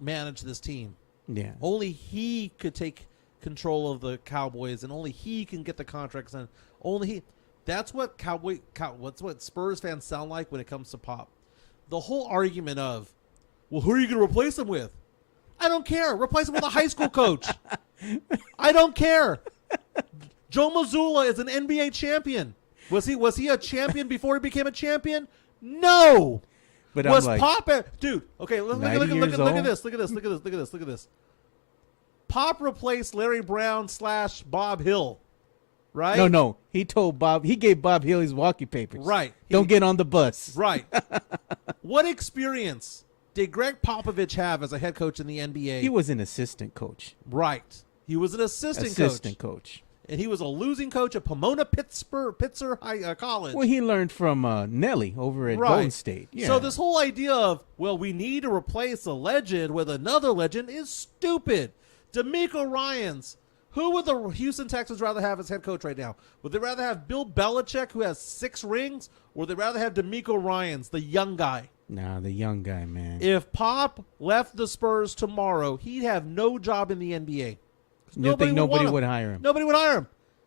manage this team. Yeah. Only he could take control of the Cowboys, and only he can get the contracts and only he. That's what what Spurs fans sound like when it comes to Pop. The whole argument of, well, who are you going to replace him with? I don't care. Replace him with a high school coach. I don't care. Joe Mazzulla is an NBA champion. Was he a champion before he became a champion? No. But was Pop dude? Okay, look at this. Look at this. Pop replaced Larry Brown / Bob Hill, right? No. He gave Bob Hill his walkie papers. Right. Don't get on the bus. Right. What experience did Greg Popovich have as a head coach in the NBA? He was an assistant coach. Right. He was an assistant coach. And he was a losing coach at Pomona Pitzer High College. Well, he learned from Nelly over at Golden State. Yeah. So this whole idea of, we need to replace a legend with another legend is stupid. D'Amico Ryans. Who would the Houston Texans rather have as head coach right now? Would they rather have Bill Belichick, who has 6 rings, or would they rather have D'Amico Ryans, the young guy? Nah, the young guy, man. If Pop left the Spurs tomorrow, he'd have no job in the NBA. You think nobody would hire him? Nobody would hire him.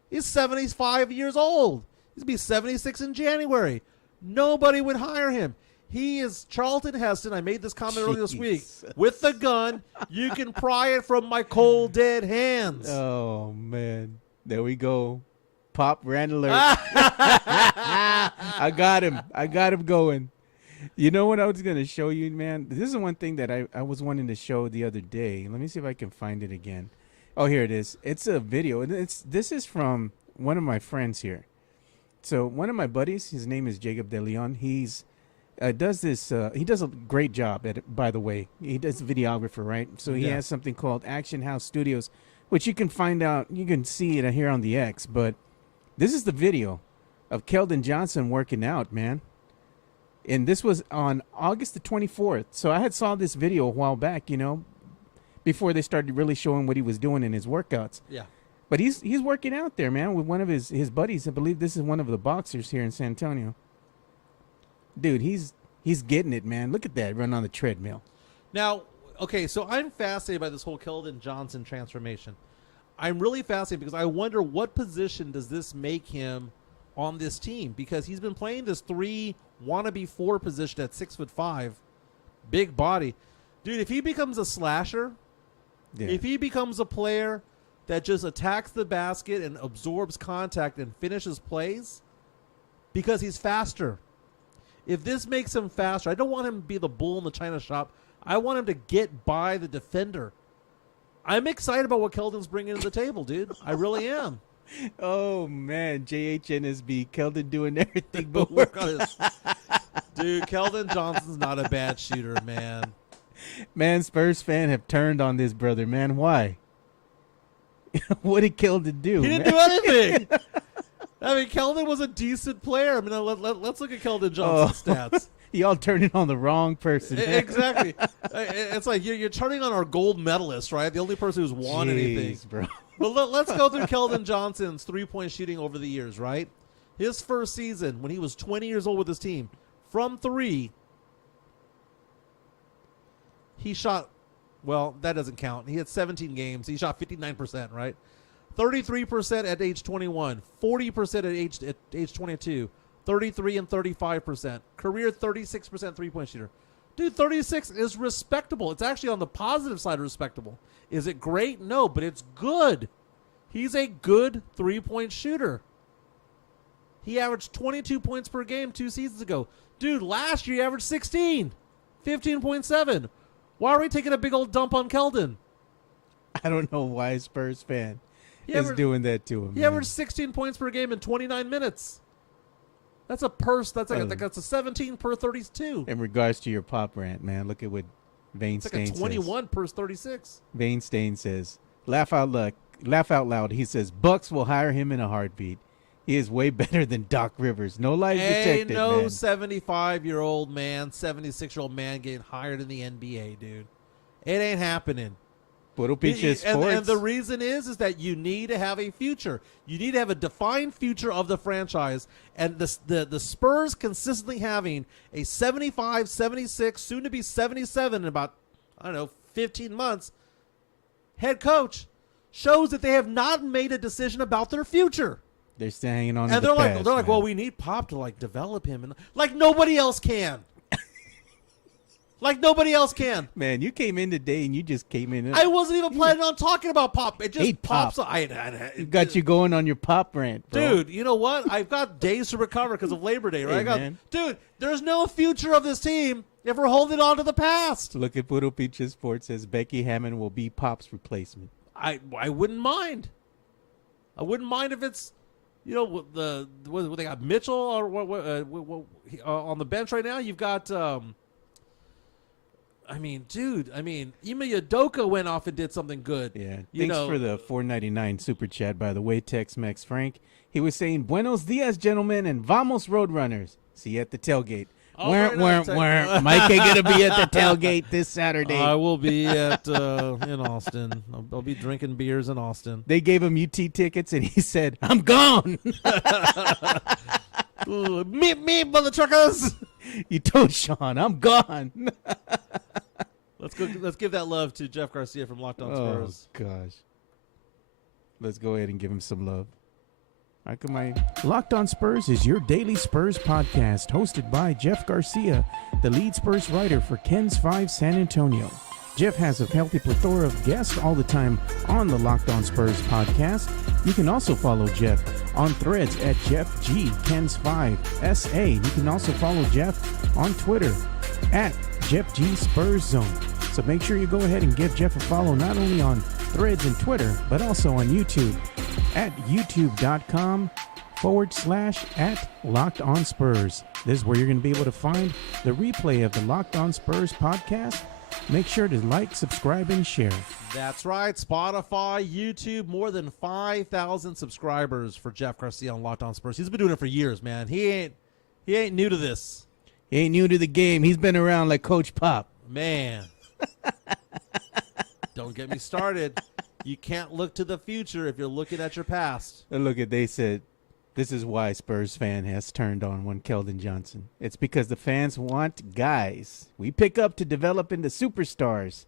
He's 75 years old. He's going to be 76 in January. Nobody would hire him. He is Charlton Heston. I made this comment earlier this week. With the gun, you can pry it from my cold, dead hands. Oh, man. There we go. Pop rant alert. I got him. Going. You know what I was going to show you, man? This is one thing that I was wanting to show the other day. Let me see if I can find it again. Oh, here it is. It's a video. And this is from one of my friends here. So one of my buddies, his name is Jacob De Leon. He's does this. He does a great job at it, by the way. He does videographer, right? So he has something called Action House Studios, which you can find out. You can see it here on the X. But this is the video of Keldon Johnson working out, man. And this was on August the 24th. So I had saw this video a while back, before they started really showing what he was doing in his workouts. Yeah. But he's working out there, man, with one of his buddies. I believe this is one of the boxers here in San Antonio. Dude, he's getting it, man. Look at that, run on the treadmill. Now, okay, so I'm fascinated by this whole Keldon Johnson transformation. I'm really fascinated because I wonder what position does this make him on this team, because he's been playing this 3 wannabe 4 position at 6'5", big body. Dude, if he becomes a slasher, if he becomes a player that just attacks the basket and absorbs contact and finishes plays, because he's faster. If this makes him faster, I don't want him to be the bull in the china shop. I want him to get by the defender. I'm excited about what Keldon's bringing to the table, dude. I really am. Oh, man. JHNSB. Keldon doing everything but work on his. Dude, Keldon Johnson's not a bad shooter, man. Man, Spurs fans have turned on this brother, man. Why? What did Keldon do? He didn't do anything. I mean, Keldon was a decent player. I mean, let's look at Keldon Johnson's stats. Y'all turning on the wrong person. Exactly. It's like you're turning on our gold medalist, right? The only person who's won anything. Bro. But let's go through Keldon Johnson's three-point shooting over the years, right? His first season, when he was 20 years old with his team, from three, he shot, well, that doesn't count. He had 17 games. He shot 59%, right? 33% at age 21, 40% at age 22, 33 and 35%. Career 36% three-point shooter. Dude, 36 is respectable. It's actually on the positive side of respectable. Is it great? No, but it's good. He's a good three-point shooter. He averaged 22 points per game 2 seasons ago. Dude, last year he averaged 16, 15.7. Why are we taking a big old dump on Keldon? I don't know why a Spurs fan is doing that to him. He averaged 16 points per game in 29 minutes. That's a purse. That's a 17 per 32. In regards to your pop rant, man, look at what Vane Stain says. It's like a 21 per 36. Vane Stain says, laugh out loud. He says, Bucks will hire him in a heartbeat. He is way better than Doc Rivers. No lies detected, man. No 75-year-old man, 76-year-old man getting hired in the NBA, dude. It ain't happening. And the reason is that you need to have a future. You need to have a defined future of the franchise. And the Spurs consistently having a 75, 76, soon to be 77 in about, 15 months, head coach shows that they have not made a decision about their future. They're still hanging on. And they're like, well, we need Pop to develop him, and like nobody else can. Like nobody else can. Man, you came in today and you just came in. I wasn't even planning on talking about Pop. It just pops. It got you going on your Pop rant, bro. Dude, you know what? I've got days to recover because of Labor Day, right? Man. Dude, there's no future of this team if we're holding on to the past. Look at Puro Picha Sports says Becky Hammond will be Pop's replacement. I wouldn't mind. I wouldn't mind if it's, what they got Mitchell or what on the bench right now. You've got. Ime Udoka went off and did something good. Yeah. Thanks for the $4.99 super chat, by the way, Tex-Mex Frank. He was saying, Buenos dias, gentlemen, and vamos Roadrunners. See you at the tailgate. Mike ain't going to be at the tailgate this Saturday. I will be at in Austin. I'll be drinking beers in Austin. They gave him UT tickets, and he said, I'm gone. Meet me, mother truckers. You told Sean, I'm gone. Let's give that love to Jeff Garcia from Locked On Spurs. Oh, gosh. Let's go ahead and give him some love. Locked On Spurs is your daily Spurs podcast, hosted by Jeff Garcia, the lead Spurs writer for Ken's 5 San Antonio. Jeff has a healthy plethora of guests all the time on the Locked On Spurs podcast. You can also follow Jeff on threads at Jeff G Ken's 5 SA. You can also follow Jeff on Twitter at Jeff G Spurs Zone. So make sure you go ahead and give Jeff a follow not only on threads and Twitter, but also on YouTube at youtube.com/@LockedOnSpurs. This is where you're going to be able to find the replay of the Locked On Spurs podcast. Make sure to like, subscribe, and share. That's right. Spotify, YouTube, more than 5,000 subscribers for Jeff Garcia on Locked On Spurs. He's been doing it for years, man. He ain't new to this. He ain't new to the game. He's been around like Coach Pop. Man. Don't get me started. You can't look to the future if you're looking at your past. They said, this is why Spurs fan has turned on one Keldon Johnson. It's because the fans want guys we pick up to develop into superstars.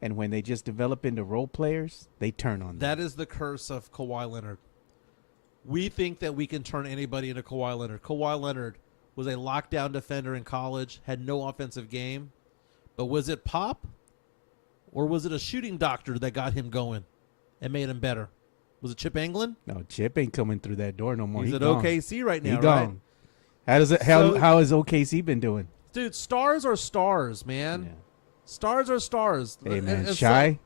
And when they just develop into role players, they turn on them. That is the curse of Kawhi Leonard. We think that we can turn anybody into Kawhi Leonard. Kawhi Leonard was a lockdown defender in college, had no offensive game. But was it Pop? Or was it a shooting doctor that got him going and made him better? Was it Chip Engelland? No, Chip ain't coming through that door no more. He's at OKC right now, right? Gone. How has OKC been doing? Dude, stars are stars, man. Yeah. Stars are stars. Hey, man, Shai?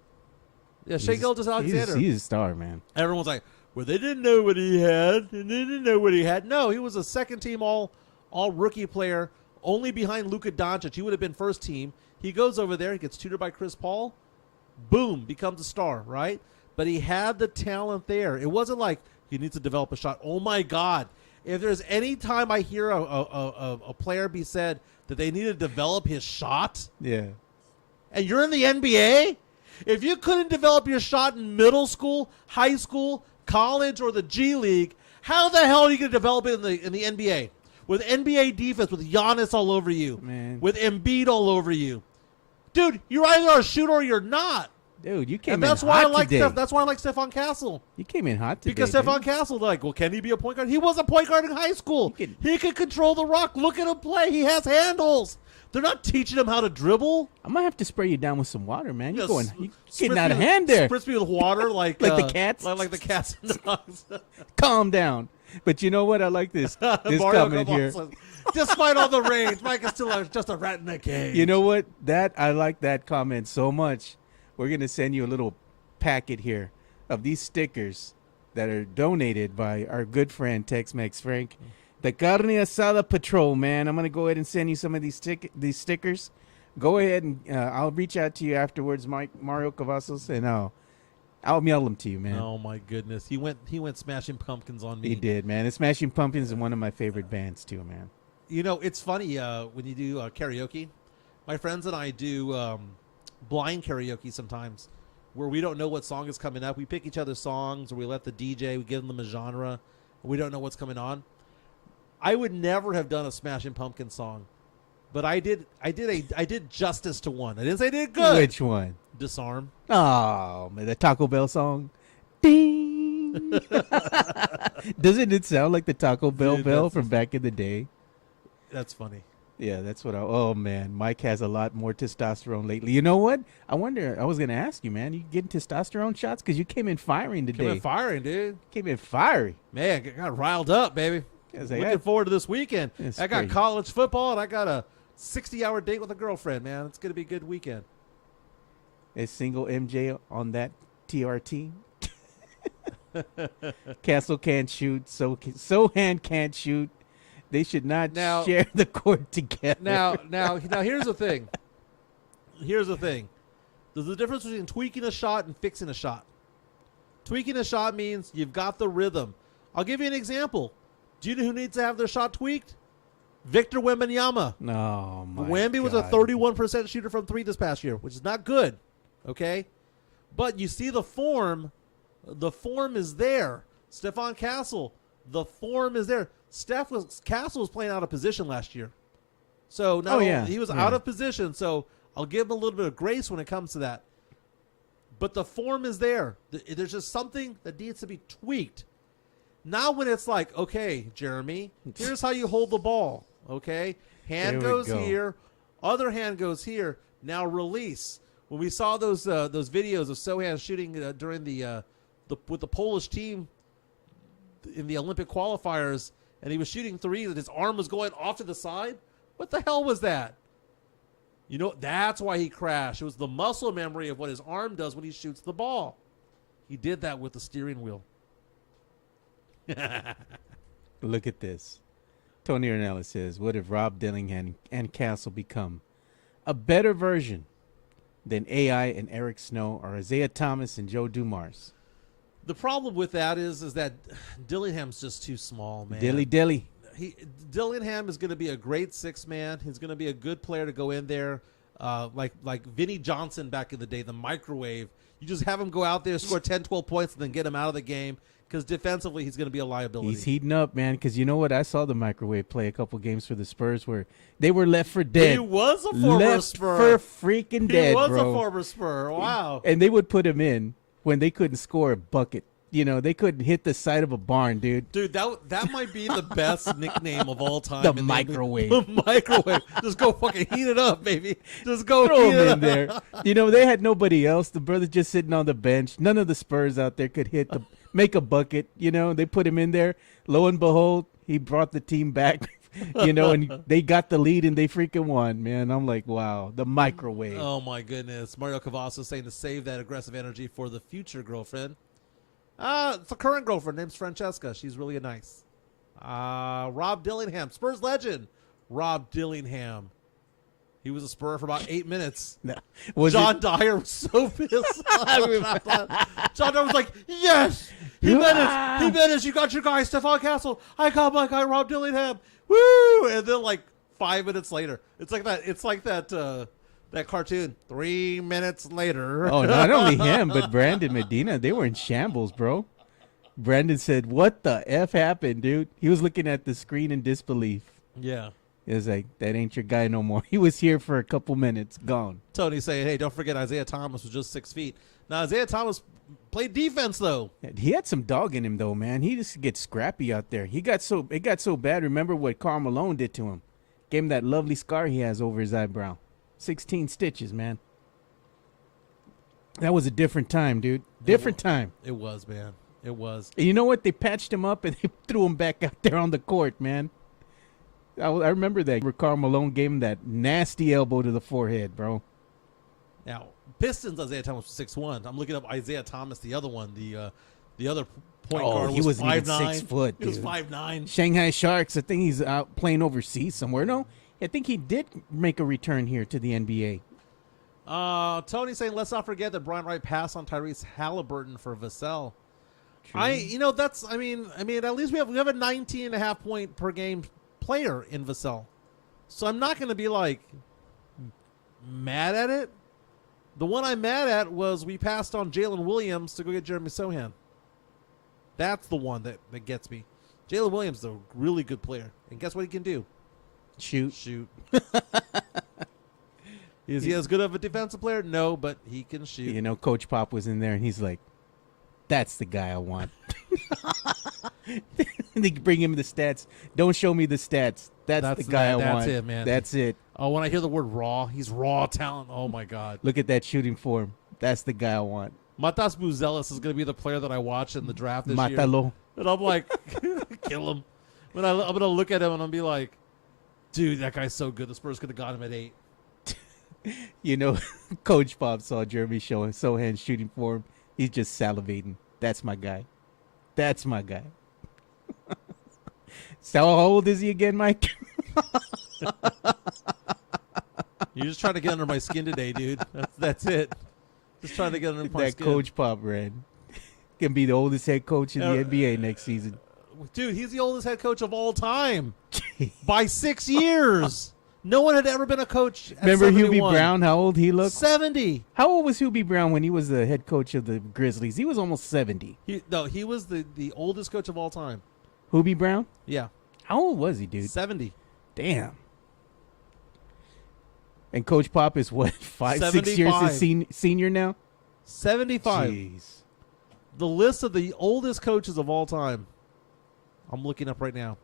Shai Gilgeous-Alexander. He's a star, man. Everyone's like, well, they didn't know what he had. And they didn't know what he had. No, he was a second-team all-rookie player, only behind Luka Doncic. He would have been first team. He goes over there. He gets tutored by Chris Paul. Boom, becomes a star, right? But he had the talent there. It wasn't like he needs to develop a shot. Oh, my God. If there's any time I hear a player be said that they need to develop his shot. Yeah. And you're in the NBA? If you couldn't develop your shot in middle school, high school, college, or the G League, how the hell are you going to develop it in the NBA? With NBA defense, with Giannis all over you, Man. with Embiid all over you. Dude, you're either a shooter or you're not. Dude, you came And that's in why hot I like today. that's why I like Stephon Castle. You came in hot today. Because Stephon Castle, they're like, well, can he be a point guard? He was a point guard in high school. He could control the rock. Look at him play. He has handles. They're not teaching him how to dribble. I might have to spray you down with some water, man. You're Yes, going, getting out of hand there. Spritz me with water like Like the cats? Like the cats and dogs. Calm down. But you know what? I like this Mario comment Gomez here. says, despite all the range, Mike is still just a rat in a cage. You know what? I like that comment so much. We're going to send you a little packet here of these stickers that are donated by our good friend Tex-Mex Frank. The Carne Asada Patrol, man. I'm going to go ahead and send you some of these stickers. Go ahead and I'll reach out to you afterwards, Mario Cavazos, and I'll mail them to you, man. Oh my goodness. He went Smashing Pumpkins on me. He did, man. And Smashing Pumpkins is one of my favorite bands too, man. You know, it's funny when you do karaoke. My friends and I do blind karaoke sometimes where we don't know what song is coming up. We pick each other's songs, or we let the DJ, we give them a genre, and we don't know what's coming on. I would never have done a Smashing Pumpkins song, but I did justice to one. I didn't say I did good. Which one? Disarm. Oh, man, the Taco Bell song. Ding. Doesn't it sound like the Taco Bell Dude, bell from back in the day? That's funny. Yeah, that's what oh, man. Mike has a lot more testosterone lately. You know what? I wonder, I was going to ask you, man, you getting testosterone shots? Because you came in firing today. Came in firing, dude. Came in fiery. Man, got riled up, baby. Looking forward to this weekend. I got college football, and I got a 60-hour date with a girlfriend, man. It's going to be a good weekend. Is single MJ on that TRT? Castle can't shoot, Sohan can't shoot. They should not share the court together. Now, here's the thing. Here's the thing. There's a difference between tweaking a shot and fixing a shot. Tweaking a shot means you've got the rhythm. I'll give you an example. Do you know who needs to have their shot tweaked? Victor Wembanyama. No, my Wemby was a 31% shooter from three this past year, which is not good. Okay? But you see the form. The form is there. Stephon Castle, the form is there. Castle was playing out of position last year. So now he was out of position, so I'll give him a little bit of grace when it comes to that. But the form is there. There's just something that needs to be tweaked. Now when it's like, okay, Jeremy, here's how you hold the ball. Okay? Hand goes here. Other hand goes here. Now release. When we saw those videos of Sohan shooting during with the Polish team in the Olympic qualifiers, and he was shooting threes and his arm was going off to the side, what the hell was that? You know, that's why he crashed. It was the muscle memory of what his arm does when he shoots the ball. He did that with the steering wheel. Look at this. Tony Ornella says, what if Rob Dillingham and Castle become a better version than AI and Eric Snow or Isaiah Thomas and Joe Dumars? The problem with that is that Dillingham's just too small, man. Dilly. Dillingham is going to be a great six man. He's going to be a good player to go in there, like Vinnie Johnson back in the day, the microwave. You just have him go out there, score 10, 12 points, and then get him out of the game because defensively he's going to be a liability. He's heating up, man, because you know what? I saw the microwave play a couple games for the Spurs where they were left for dead. He was a former Spur. Left for freaking dead, He was bro. a former Spur. Wow. And they would put him in when they couldn't score a bucket. You know, they couldn't hit the side of a barn, dude. Dude, that might be the best nickname of all time. The microwave. The microwave. Just go fucking heat it up, baby. Just go Throw heat him it in there. You know, they had nobody else. The brother just sitting on the bench. None of the Spurs out there could make a bucket. You know, they put him in there. Lo and behold, he brought the team back. You know, and they got the lead and they freaking won, man. I'm like, wow, the microwave. Oh, my goodness. Mario Cavazos saying to save that aggressive energy for the future girlfriend. It's a current girlfriend. Name's Francesca. She's really nice. Rob Dillingham, Spurs legend. Rob Dillingham. He was a Spur for about 8 minutes. No. John Dyer was so pissed off. John Dyer was like, yes, Jimenez, you got your guy, Stephon Castle. I got my guy, Rob Dillingham. Woo! And then like 5 minutes later. It's like that that cartoon. 3 minutes later. Oh, not only him, but Brandon Medina. They were in shambles, bro. Brandon said, "What the F happened, dude?" He was looking at the screen in disbelief. Yeah. It was like, that ain't your guy no more. He was here for a couple minutes, gone. Tony saying, hey, don't forget Isaiah Thomas was just 6 feet. Now, Isaiah Thomas played defense, though. He had some dog in him, though, man. He just gets scrappy out there. It got so bad. Remember what Karl Malone did to him? Gave him that lovely scar he has over his eyebrow. 16 stitches, man. That was a different time, dude. Different time. It was, man. It was. And you know what? They patched him up and they threw him back out there on the court, man. I remember that. Karl Malone gave him that nasty elbow to the forehead, bro. Now, Pistons Isaiah Thomas was 6'1". I'm looking up Isaiah Thomas, the other one, the other point guard. He wasn't even 5'9". 6 foot. He was dude. 5'9". Shanghai Sharks. I think he's out playing overseas somewhere. No, I think he did make a return here to the NBA. Tony saying, let's not forget that Brian Wright passed on Tyrese Halliburton for Vassell. True. I mean, at least we have a 19.5 point per game player in Vassell. So I'm not going to be like mad at it. The one I'm mad at was we passed on Jalen Williams to go get Jeremy Sohan. That's the one that gets me. Jalen Williams is a really good player. And guess what he can do? Shoot. Is he as good of a defensive player? No, but he can shoot. You know, Coach Pop was in there, and he's like, that's the guy I want. They bring him the stats. Don't show me the stats. That's the guy I want. That's it, man. That's it. Oh, when I hear the word raw, he's raw talent. Oh, my God. Look at that shooting form. That's the guy I want. Matas Buzelis is going to be the player that I watch in the draft this year. Matalo. And I'm like, kill him. I'm going to look at him and I'll be like, dude, that guy's so good. The Spurs could have got him at 8. You know, Coach Pop saw Jeremy Sohan shooting form. He's just salivating. That's my guy. That's my guy. So how old is he again, Mike? You're just trying to get under my skin today, dude. That's it. Just trying to get under my that skin. Coach Pop, Red. Can be the oldest head coach in the NBA next season. Dude, he's the oldest head coach of all time. By 6 years. No one had ever been a coach at Remember 71. Hubie Brown, how old he looked? 70. How old was Hubie Brown when he was the head coach of the Grizzlies? He was almost 70. He was the oldest coach of all time. Hubie Brown? Yeah. How old was he, dude? 70. Damn. And Coach Pop is what, 6 years his senior now? 75. Jeez. The list of the oldest coaches of all time. I'm looking up right now.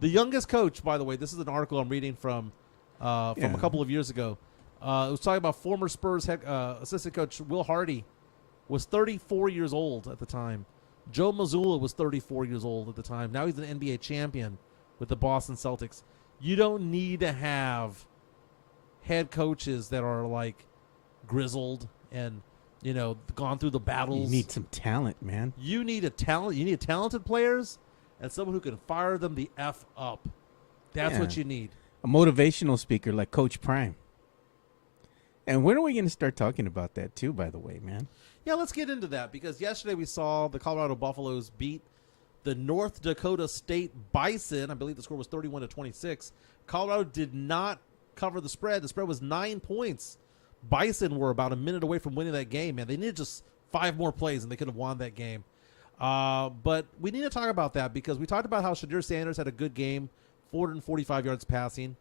The youngest coach, by the way, this is an article I'm reading from a couple of years ago. It was talking about former Spurs assistant coach Will Hardy was 34 years old at the time. Joe Mazzulla was 34 years old at the time. Now he's an NBA champion with the Boston Celtics. You don't need to have head coaches that are like grizzled and, you know, gone through the battles. You need some talent, man. You need talented players and someone who can fire them the F up. That's what you need. A motivational speaker like Coach Prime. And when are we going to start talking about that too, by the way, man? Yeah, let's get into that because yesterday we saw the Colorado Buffaloes beat the North Dakota State Bison. I believe the score was 31-26. Colorado did not cover the spread. The spread was 9 points. Bison were about a minute away from winning that game, man. They needed just 5 more plays and they could have won that game. But we need to talk about that because we talked about how Shedeur Sanders had a good game, 445 yards passing.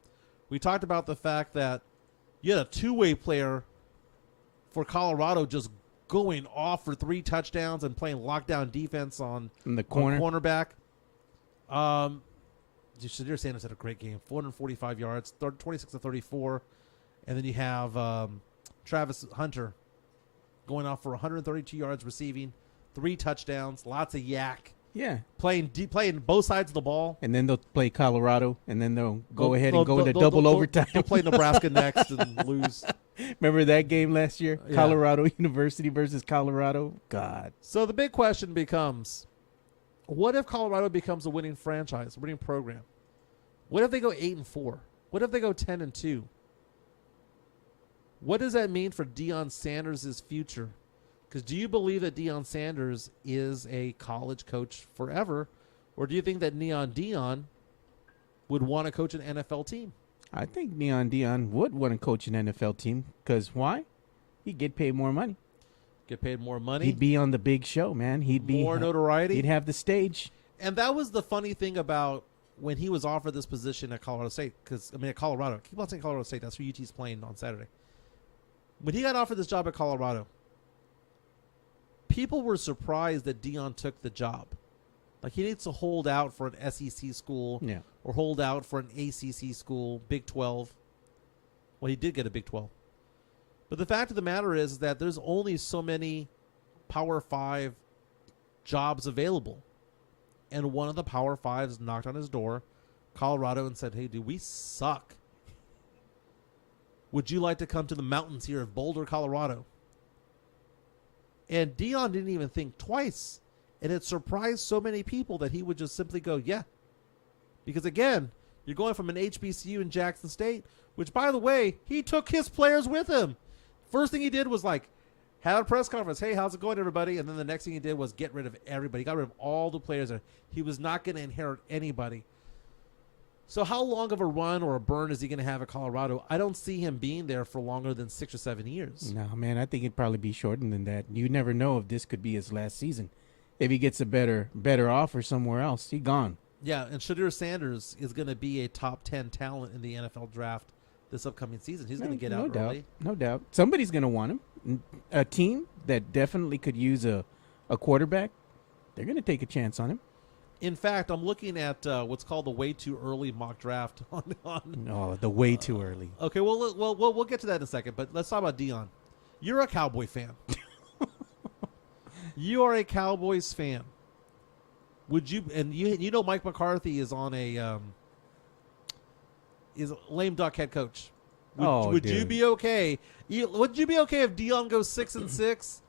We talked about the fact that you had a two-way player for Colorado just going off for 3 touchdowns and playing lockdown defense on the cornerback. Shedeur Sanders had a great game, 445 yards, 26-34. And then you have Travis Hunter going off for 132 yards receiving, 3 touchdowns, lots of yak. Yeah. Playing both sides of the ball. And then they'll play Colorado, and then they'll go ahead and go into double overtime. They'll play Nebraska next and lose. Remember that game last year? Yeah. Colorado University versus Colorado? God. So the big question becomes, what if Colorado becomes a winning franchise, a winning program? What if they go 8-4? What if they go 10-2? What does that mean for Deion Sanders' future? Because do you believe that Deion Sanders is a college coach forever? Or do you think that Neon Deion would want to coach an NFL team? I think Dion would want to coach an NFL team because why? He'd get paid more money. Get paid more money. He'd be on the big show, man. He'd be more notoriety. He'd have the stage. And that was the funny thing about when he was offered this position at Colorado State. Because, at Colorado. Keep on saying Colorado State. That's who UT's playing on Saturday. When he got offered this job at Colorado, people were surprised that Dion took the job. Like, he needs to hold out for an SEC school or hold out for an ACC school, Big 12. Well, he did get a Big 12. But the fact of the matter is that there's only so many Power 5 jobs available. And one of the Power 5s knocked on his door, Colorado, and said, hey, dude, we suck. Would you like to come to the mountains here of Boulder, Colorado? And Dion didn't even think twice. And it surprised so many people that he would just simply go, yeah. Because, again, you're going from an HBCU in Jackson State, which, by the way, he took his players with him. First thing he did was, have a press conference. Hey, how's it going, everybody? And then the next thing he did was get rid of everybody. He got rid of all the players there. He was not going to inherit anybody. So how long of a run or a burn is he going to have at Colorado? I don't see him being there for longer than 6 or 7 years. No, man, I think it'd probably be shorter than that. You never know if this could be his last season. If he gets a better offer somewhere else, he's gone. Yeah, and Shedeur Sanders is going to be a top 10 talent in the NFL draft this upcoming season. He's going to get out early. No doubt. Somebody's going to want him. A team that definitely could use a quarterback, they're going to take a chance on him. In fact, I'm looking at what's called the way too early mock draft. No, the way too early. Okay, we'll get to that in a second, but let's talk about Dion. You're a Cowboy fan. You are a Cowboys fan. Would you? And you know Mike McCarthy is on is a lame duck head coach. Would you be okay? Would you be okay if Dion goes 6-6,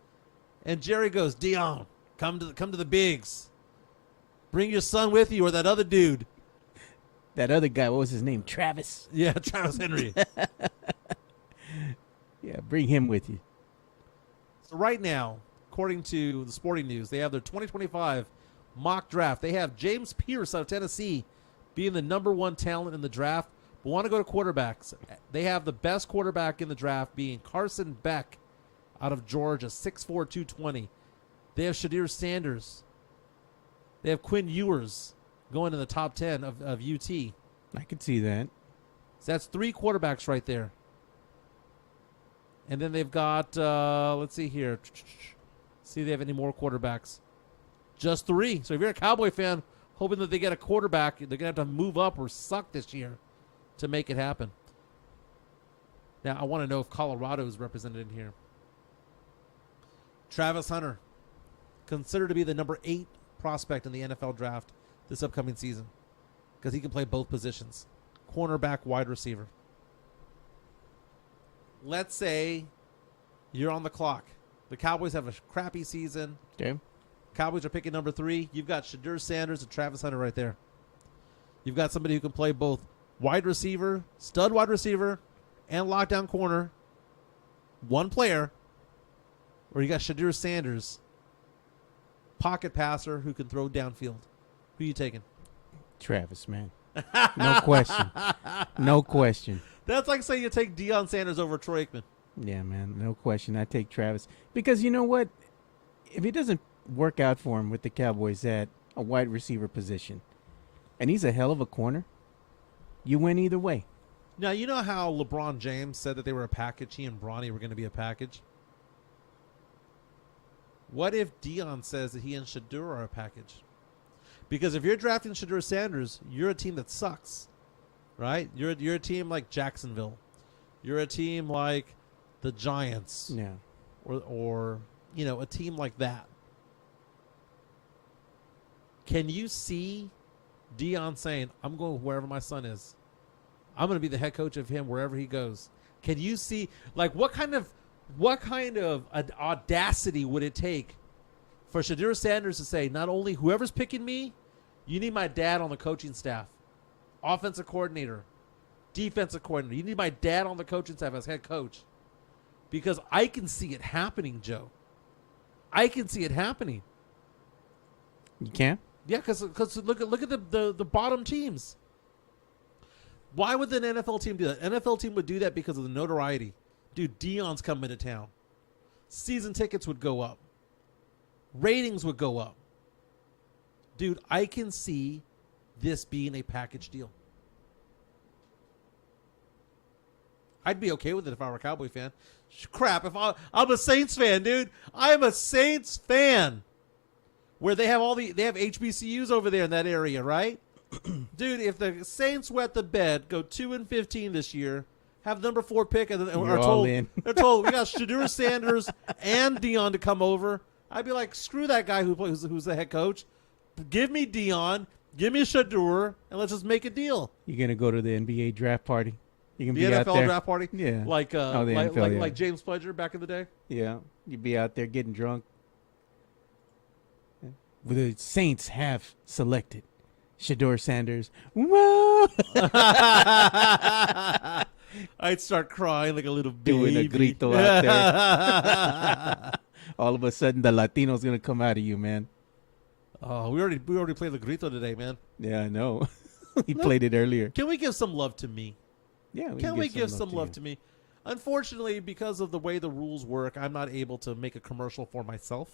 and Jerry goes, Dion, come to the bigs. Bring your son with you or that other dude. That other guy, what was his name? Travis. Yeah, Travis Henry. Yeah, bring him with you. So right now, according to the Sporting News, they have their 2025 mock draft. They have James Pierce out of Tennessee being the number 1 talent in the draft. But want to go to quarterbacks. They have the best quarterback in the draft being Carson Beck out of Georgia, 6'4", 220. They have Shedeur Sanders. They have Quinn Ewers going in the top 10 of UT. I could see that. So that's 3 quarterbacks right there. And then they've got, let's see here. See if they have any more quarterbacks. Just 3. So if you're a Cowboy fan hoping that they get a quarterback, they're going to have to move up or suck this year to make it happen. Now, I want to know if Colorado is represented in here. Travis Hunter, considered to be the number 8 prospect in the NFL draft this upcoming season because he can play both positions, cornerback, wide receiver. Let's say you're on the clock. The Cowboys have a crappy season. Okay. Cowboys are picking number 3. You've got Shedeur Sanders and Travis Hunter right there. You've got somebody who can play both wide receiver, stud wide receiver, and lockdown corner. One player. Or you got Shedeur Sanders, pocket passer who can throw downfield. Who are you taking? Travis, man. No question. No question. That's like saying you take Deion Sanders over Troy Aikman. Yeah, man. No question. I take Travis. Because you know what? If it doesn't work out for him with the Cowboys at a wide receiver position, and he's a hell of a corner, you win either way. Now, you know how LeBron James said that they were a package? He and Bronny were going to be a package? What if Dion says that he and Shedeur are a package? Because if you're drafting Shedeur Sanders, you're a team that sucks, right? You're a team like Jacksonville. You're a team like the Giants. Yeah. Or a team like that. Can you see Dion saying, I'm going wherever my son is. I'm going to be the head coach of him wherever he goes. Can you see, what kind of audacity would it take for Shedeur Sanders to say, not only whoever's picking me, you need my dad on the coaching staff, offensive coordinator, defensive coordinator. You need my dad on the coaching staff as head coach. Because I can see it happening, Joe. I can see it happening. You can? Yeah, because look at the bottom teams. Why would an NFL team do that? NFL team would do that because of the notoriety. Dude, Deion's coming to town. Season tickets would go up. Ratings would go up. Dude, I can see this being a package deal. I'd be okay with it if I were a Cowboy fan. Crap, I'm a Saints fan, dude. I am a Saints fan. Where they have they have HBCUs over there in that area, right? Dude, if the Saints wet the bed, go 2-15 this year, have number 4 pick, and then You're all in. they're told we got Shedeur Sanders and Deion to come over. I'd be like, screw that guy who's the head coach. Give me Deion, give me Shedeur, and let's just make a deal. You're gonna go to the NBA draft party. You can The be out NFL there. draft party, Yeah. like the NFL, yeah. like James Pledger back in the day. Yeah, you'd be out there getting drunk. The Saints have selected Shedeur Sanders. Whoa! I'd start crying like a little Doing a baby. grito out there. All of a sudden, the Latino's gonna come out of you, man. Oh, we already played the grito today, man. Yeah, I know. He played it earlier. Can we give some love to me? Yeah, Can we give some love you. to me? Unfortunately, because of the way the rules work, I'm not able to make a commercial for myself.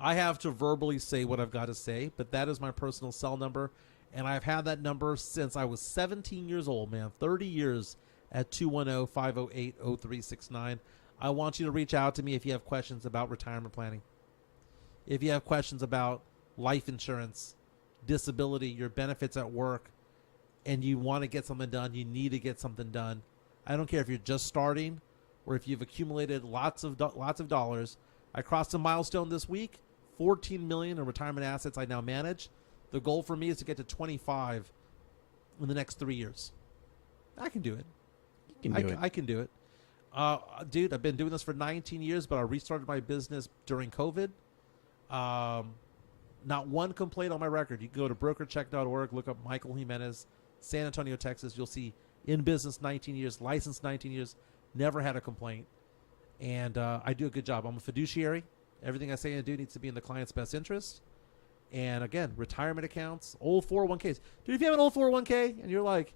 I have to verbally say what I've got to say, but that is my personal cell number, and I've had that number since I was 17 years old, man. 30 years at 210-508-0369. I want you to reach out to me if you have questions about retirement planning. If you have questions about life insurance, disability, your benefits at work, and you want to get something done, you need to get something done. I don't care if you're just starting or if you've accumulated lots of dollars. I crossed a milestone this week, 14 million in retirement assets I now manage. The goal for me is to get to 25 in the next 3 years. I can do it. You can do it. I can do it. Dude, I've been doing this for 19 years, but I restarted my business during COVID. Not one complaint on my record. You can go to brokercheck.org, look up Michael Jimenez, San Antonio, Texas. You'll see in business 19 years, licensed 19 years, never had a complaint. And I do a good job. I'm a fiduciary. Everything I say and do needs to be in the client's best interest. And again, retirement accounts, old 401ks. Dude, if you have an old 401k and you're like,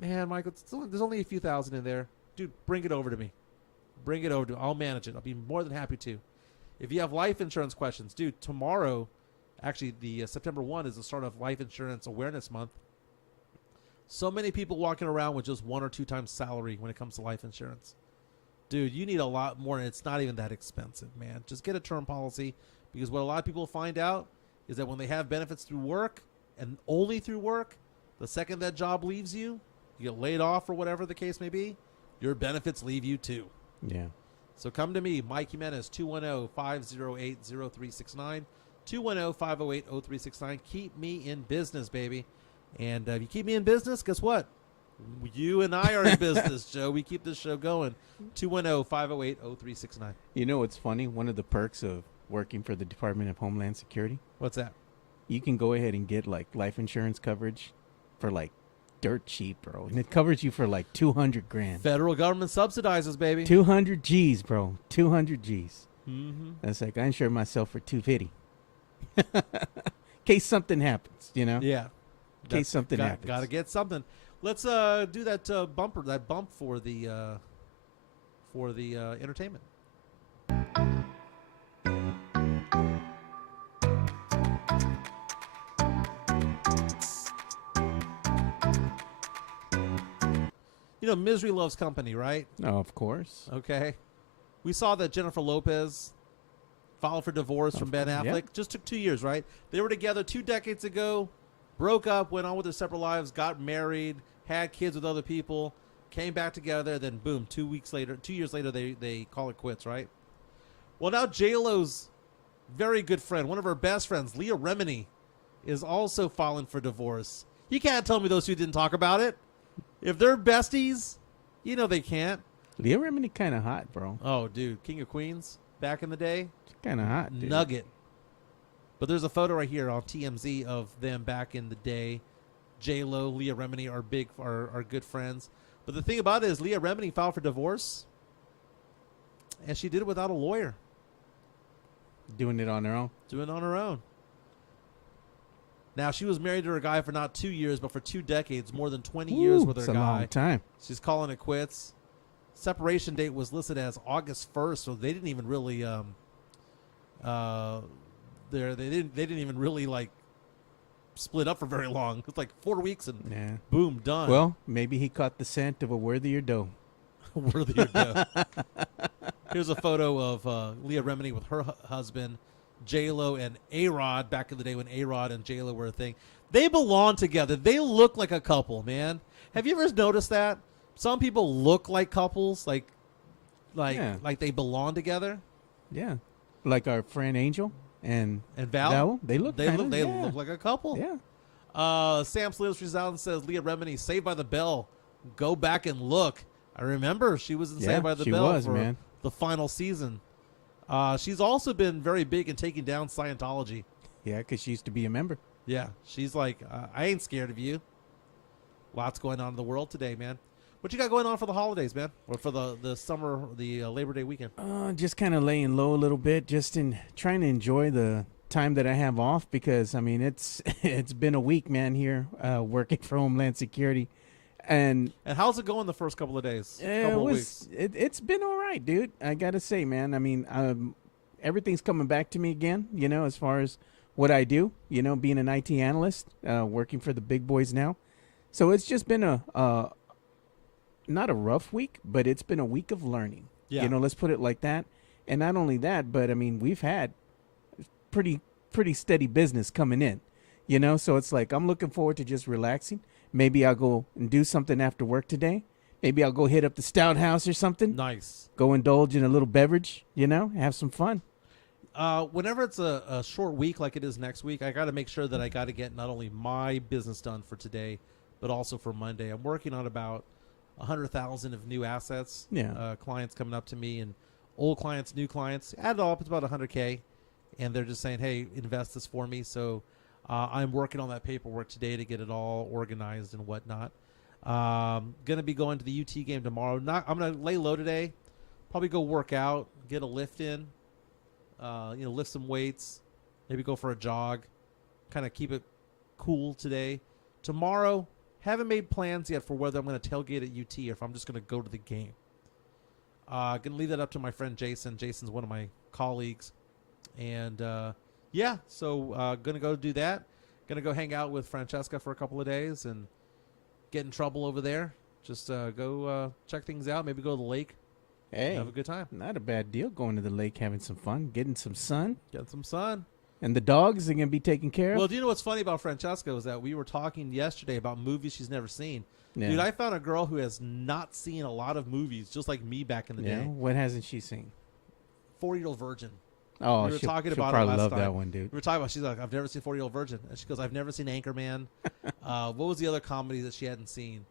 man, Michael, there's only a few thousand in there. Dude, bring it over to me. Bring it over to me. I'll manage it. I'll be more than happy to. If you have life insurance questions, dude, tomorrow, actually the September 1 is the start of Life Insurance Awareness Month. So many people walking around with just 1 or 2 times salary when it comes to life insurance. Dude, you need a lot more, and it's not even that expensive, man. Just get a term policy, because what a lot of people find out is that when they have benefits through work, and only through work, the second that job leaves you, you get laid off or whatever the case may be, your benefits leave you too. Yeah. So come to me, Mike Jimenez, 210-508-0369, 210-508-0369. Keep me in business, baby. And if you keep me in business, guess what? You and I are in business, Joe. We keep this show going. 210-508-0369. You know what's funny? One of the perks of working for the Department of Homeland Security, What's that? you can go ahead and get like life insurance coverage for like dirt cheap, bro. And it covers you for like 200 grand. Federal government subsidizes, baby. 200 G's, bro. 200 G's. Mm-hmm. That's like I insure myself for 250. In case something happens, you know? Yeah. In case something happens. Got to get something. Let's do that bump for the entertainment. You know, misery loves company, right? Oh, of course. Okay. We saw that Jennifer Lopez filed for divorce from Ben Affleck. yeah. Just took 2 years, right? They were together 2 decades ago, broke up, went on with their separate lives, got married, had kids with other people, came back together, then boom, 2 years later, they call it quits, right? Well, now J-Lo's very good friend, one of her best friends, Leah Remini, is also filing for divorce. You can't tell me those two didn't talk about it. If they're besties, you know they can't. Leah Remini kind of hot, bro. Oh, dude, King of Queens back in the day, Kind of hot, dude. nugget. But there's a photo right here on TMZ of them back in the day. J-Lo, Leah Remini are good friends. But the thing about it is Leah Remini filed for divorce, and she did it without a lawyer. Doing it on her own. Doing it on her own. Now, she was married to her guy for not 2 years, but for 2 decades, more than 20 years with her it's a guy. long time. She's calling it quits. Separation date was listed as August 1st, so they didn't even really they didn't even really like split up for very long. It's like 4 weeks and boom, done. Well, maybe he caught the scent of a worthier doe. Worthier doe. Here's a photo of Leah Remini with her husband, J-Lo, and A-Rod back in the day when A-Rod and J-Lo were a thing. They belong together. They look like a couple, man. Have you ever noticed that? Some people look like couples, like they belong together. Yeah, like our friend Angel and Val. They look like a couple. Yeah. Sam Slims Rizal says Leah Remini, Saved by the Bell. Go back and look. I remember she was in Saved by the Bell for the final season. She's also been very big in taking down Scientology. Yeah, because she used to be a member. Yeah, she's like, I ain't scared of you. Lots going on in the world today, man. What you got going on for the holidays, man? Or for the summer, the Labor Day weekend? Just kind of laying low a little bit, just in trying to enjoy the time that I have off because, I mean, it's been a week, man, here working for Homeland Security. And how's it going the first couple of days? It's been all right, dude. I got to say, man, I mean, everything's coming back to me again, you know, as far as what I do, you know, being an IT analyst, working for the big boys now. So it's just been not a rough week, but it's been a week of learning. Yeah. You know, let's put it like that. And not only that, but I mean, we've had pretty steady business coming in, you know? So it's like, I'm looking forward to just relaxing. Maybe I'll go and do something after work today. Maybe I'll go hit up the Stout House or something. Nice. Go indulge in a little beverage, you know, have some fun. Whenever it's a short week like it is next week, I got to make sure that I got to get not only my business done for today, but also for Monday. I'm working on about 100,000 of new assets. Yeah. Clients coming up to me and old clients, new clients. Add it all up, it's about 100K. And they're just saying, hey, invest this for me. So I'm working on that paperwork today to get it all organized and whatnot. Going to be going to the UT game tomorrow. I'm going to lay low today. Probably go work out, get a lift in, lift some weights, maybe go for a jog, kind of keep it cool today. Tomorrow, haven't made plans yet for whether I'm going to tailgate at UT or if I'm just going to go to the game. Going to leave that up to my friend Jason. Jason's one of my colleagues. And, so going to go do that. Going to go hang out with Francesca for a couple of days and get in trouble over there. Just go check things out. Maybe go to the lake. Hey, have a good time. Not a bad deal going to the lake, having some fun, getting some sun. Getting some sun. And the dogs are going to be taken care of. Well, do you know what's funny about Francesca is that we were talking yesterday about movies she's never seen. Yeah. Dude, I found a girl who has not seen a lot of movies, just like me back in the day. What hasn't she seen? 40-Year-Old Virgin. Oh, we were talking she'll about probably it last love time. That one, dude. We were talking about. She's like, I've never seen 40-Year-Old Virgin, and she goes, I've never seen Anchorman. What was the other comedy that she hadn't seen?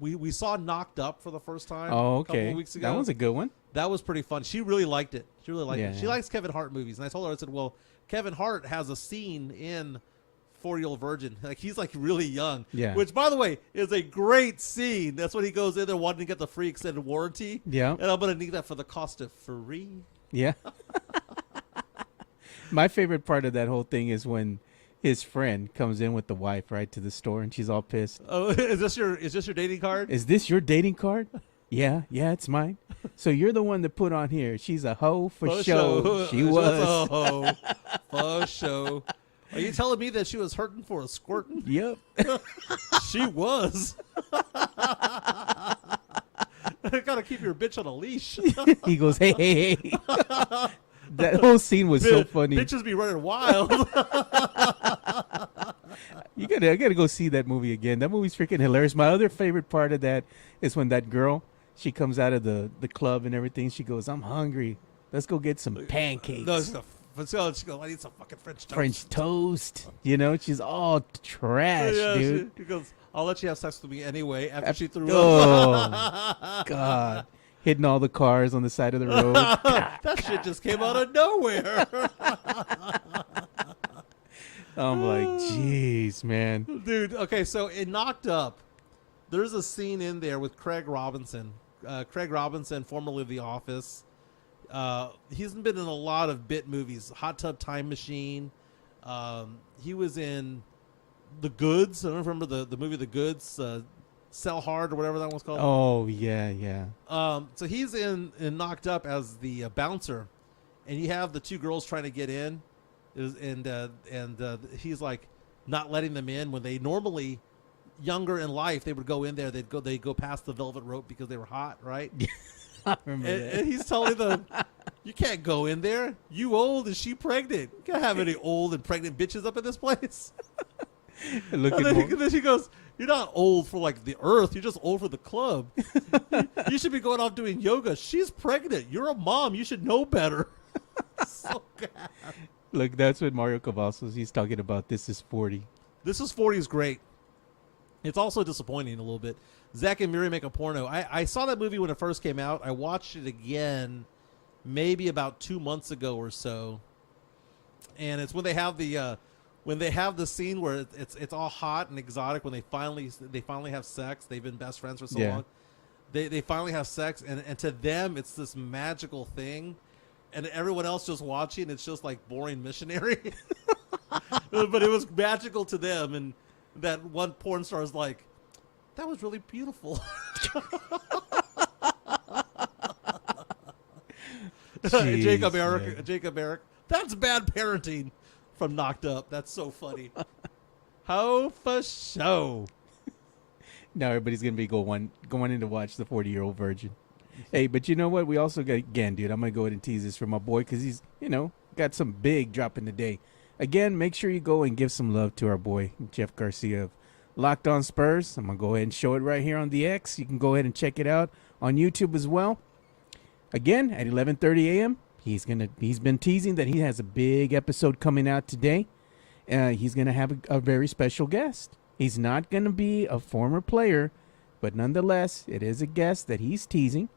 We saw Knocked Up for the first time. Oh, okay. A couple of weeks ago. That was a good one. That was pretty fun. She really liked it. She likes Kevin Hart movies, and I told her, I said, well, Kevin Hart has a scene in 40-Year-Old Virgin. Like he's like really young. Yeah. Which, by the way, is a great scene. That's when he goes in there wanting to get the free extended warranty. Yeah. And I'm gonna need that for the cost of free. Yeah. My favorite part of that whole thing is when his friend comes in with the wife right to the store and she's all pissed. Oh, is this your dating card? Is this your dating card? Yeah, it's mine. So you're the one that put on here. She's a hoe for show. She was a hoe for show. Are you telling me that she was hurting for a squirtin'? Yep. She was. Gotta keep your bitch on a leash. He goes, hey. That whole scene was so funny. Bitches be running wild. I gotta go see that movie again. That movie's freaking hilarious. My other favorite part of that is when that girl, she comes out of the club and everything. She goes, I'm hungry. Let's go get some pancakes. No, she goes, I need some fucking French toast. French toast. You know, she's all trash, dude. She goes, I'll let you have sex with me anyway after she threw up. Oh, God. Hitting all the cars on the side of the road. That shit just came out of nowhere. I'm like, jeez, man. Dude, okay, so in Knocked Up, there's a scene in there with Craig Robinson. Craig Robinson, formerly of The Office. He's been in a lot of bit movies. Hot Tub Time Machine. He was in The Goods. I don't remember the movie The Goods, Sell Hard or whatever that one's called. Oh, yeah. So he's in Knocked Up as the bouncer, and you have the two girls trying to get in, and he's like not letting them in when they normally, younger in life, they would go in there. They'd go past the velvet rope because they were hot, right? I remember that. And he's telling them, "You can't go in there. You old and she pregnant. You can't have any old and pregnant bitches up in this place." And then she goes, "You're not old for like the earth. You're just old for the club. You should be going off doing yoga. She's pregnant. You're a mom. You should know better." So bad. Look, that's what Mario Cavazos, he's talking about. This is 40. This is 40 is great. It's also disappointing a little bit. Zach and Miri Make a Porno. I saw that movie when it first came out. I watched it again maybe about 2 months ago or so. And it's when they have the scene where it's all hot and exotic when they finally have sex. They've been best friends for so long. They finally have sex, and to them it's this magical thing, and everyone else just watching, it's just like boring missionary. But it was magical to them, and that one porn star is like, "That was really beautiful." Jeez, Jacob Eric, that's bad parenting from Knocked Up. That's so funny. How for show. Now everybody's going to be going in to watch the 40-year-old virgin. Hey, but you know what? We also got, again, dude, I'm going to go ahead and tease this for my boy because he's, got some big dropping today. Again, make sure you go and give some love to our boy, Jeff Garcia of Locked On Spurs. I'm going to go ahead and show it right here on the X. You can go ahead and check it out on YouTube as well. Again, at 11:30 a.m., he's been teasing that he has a big episode coming out today. He's going to have a very special guest. He's not going to be a former player, but nonetheless, it is a guest that he's teasing.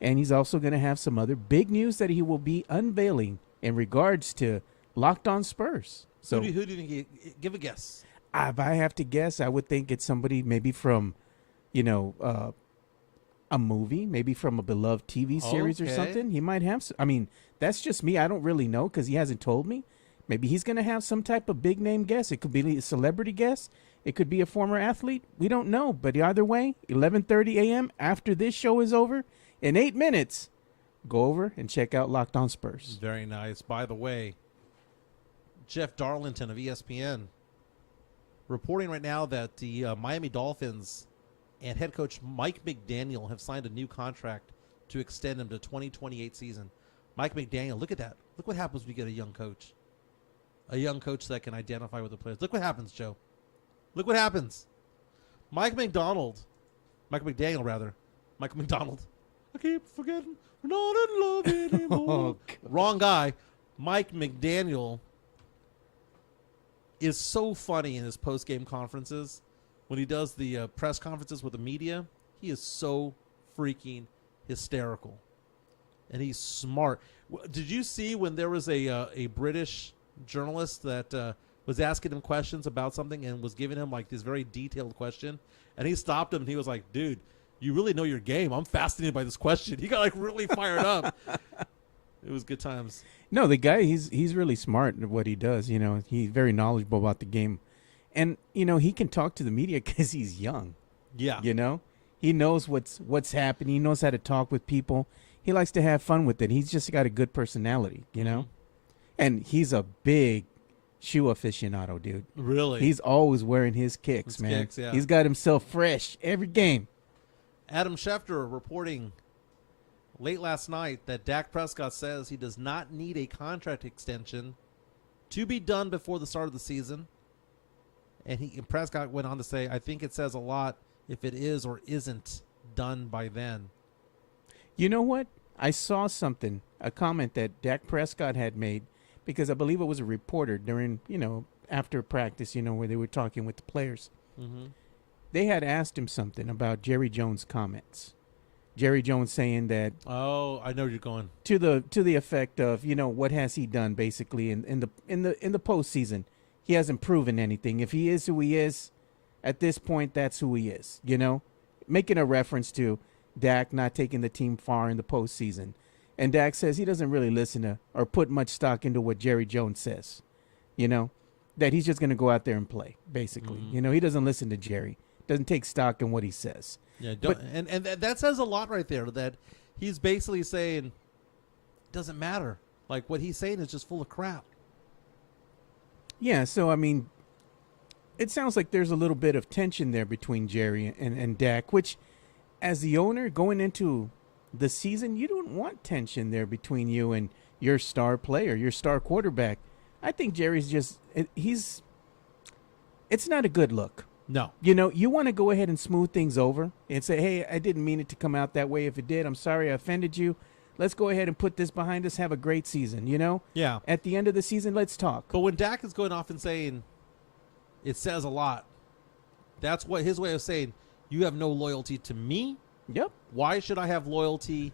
And he's also going to have some other big news that he will be unveiling in regards to Locked On Spurs. So who do you think give a guess? If I have to guess, I would think it's somebody maybe from, a movie, maybe from a beloved TV series or something. He might have. I mean, that's just me. I don't really know because he hasn't told me. Maybe he's going to have some type of big name guest. It could be a celebrity guest. It could be a former athlete. We don't know. But either way, 11:30 a.m. after this show is over, in 8 minutes, go over and check out Locked On Spurs. Very nice. By the way, Jeff Darlington of ESPN reporting right now that the Miami Dolphins and head coach Mike McDaniel have signed a new contract to extend him to 2028 season. Mike McDaniel, look at that. Look what happens when you get a young coach. A young coach that can identify with the players. Look what happens, Joe. Look what happens. Mike McDaniel. I keep forgetting we're not in love anymore. Wrong guy. Mike McDaniel is so funny in his post-game conferences. When he does the press conferences with the media, he is so freaking hysterical. And he's smart. Did you see when there was a British journalist that was asking him questions about something and was giving him like this very detailed question? And he stopped him and he was like, "Dude, you really know your game. I'm fascinated by this question." He got like really fired up. It was good times. No, the guy, he's really smart in what he does. He's very knowledgeable about the game. And, he can talk to the media because he's young. Yeah. He knows what's happening. He knows how to talk with people. He likes to have fun with it. He's just got a good personality, And he's a big shoe aficionado, dude. Really? He's always wearing his kicks, man. Kicks, yeah. He's got himself fresh every game. Adam Schefter reporting late last night that Dak Prescott says he does not need a contract extension to be done before the start of the season. And Prescott went on to say, "I think it says a lot if it is or isn't done by then." You know what? I saw a comment that Dak Prescott had made, because I believe it was a reporter during, after practice, where they were talking with the players. Mm-hmm. They had asked him something about Jerry Jones' comments. Jerry Jones saying that. Oh, I know where you're going. To the effect of, what has he done basically in the postseason? He hasn't proven anything. If he is who he is, at this point, that's who he is. Making a reference to Dak not taking the team far in the postseason. And Dak says he doesn't really listen to or put much stock into what Jerry Jones says. that he's just going to go out there and play, basically. He doesn't listen to Jerry. Doesn't take stock in what he says. Yeah, and that says a lot right there, that he's basically saying, doesn't matter. Like, what he's saying is just full of crap. Yeah, so, I mean, it sounds like there's a little bit of tension there between Jerry and Dak, which, as the owner, going into the season, you don't want tension there between you and your star player, your star quarterback. I think Jerry's just, it's not a good look. No. You want to go ahead and smooth things over and say, hey, I didn't mean it to come out that way. If it did, I'm sorry I offended you. Let's go ahead and put this behind us. Have a great season, Yeah. At the end of the season, let's talk. But when Dak is going off and saying, it says a lot, that's what his way of saying, you have no loyalty to me. Yep. Why should I have loyalty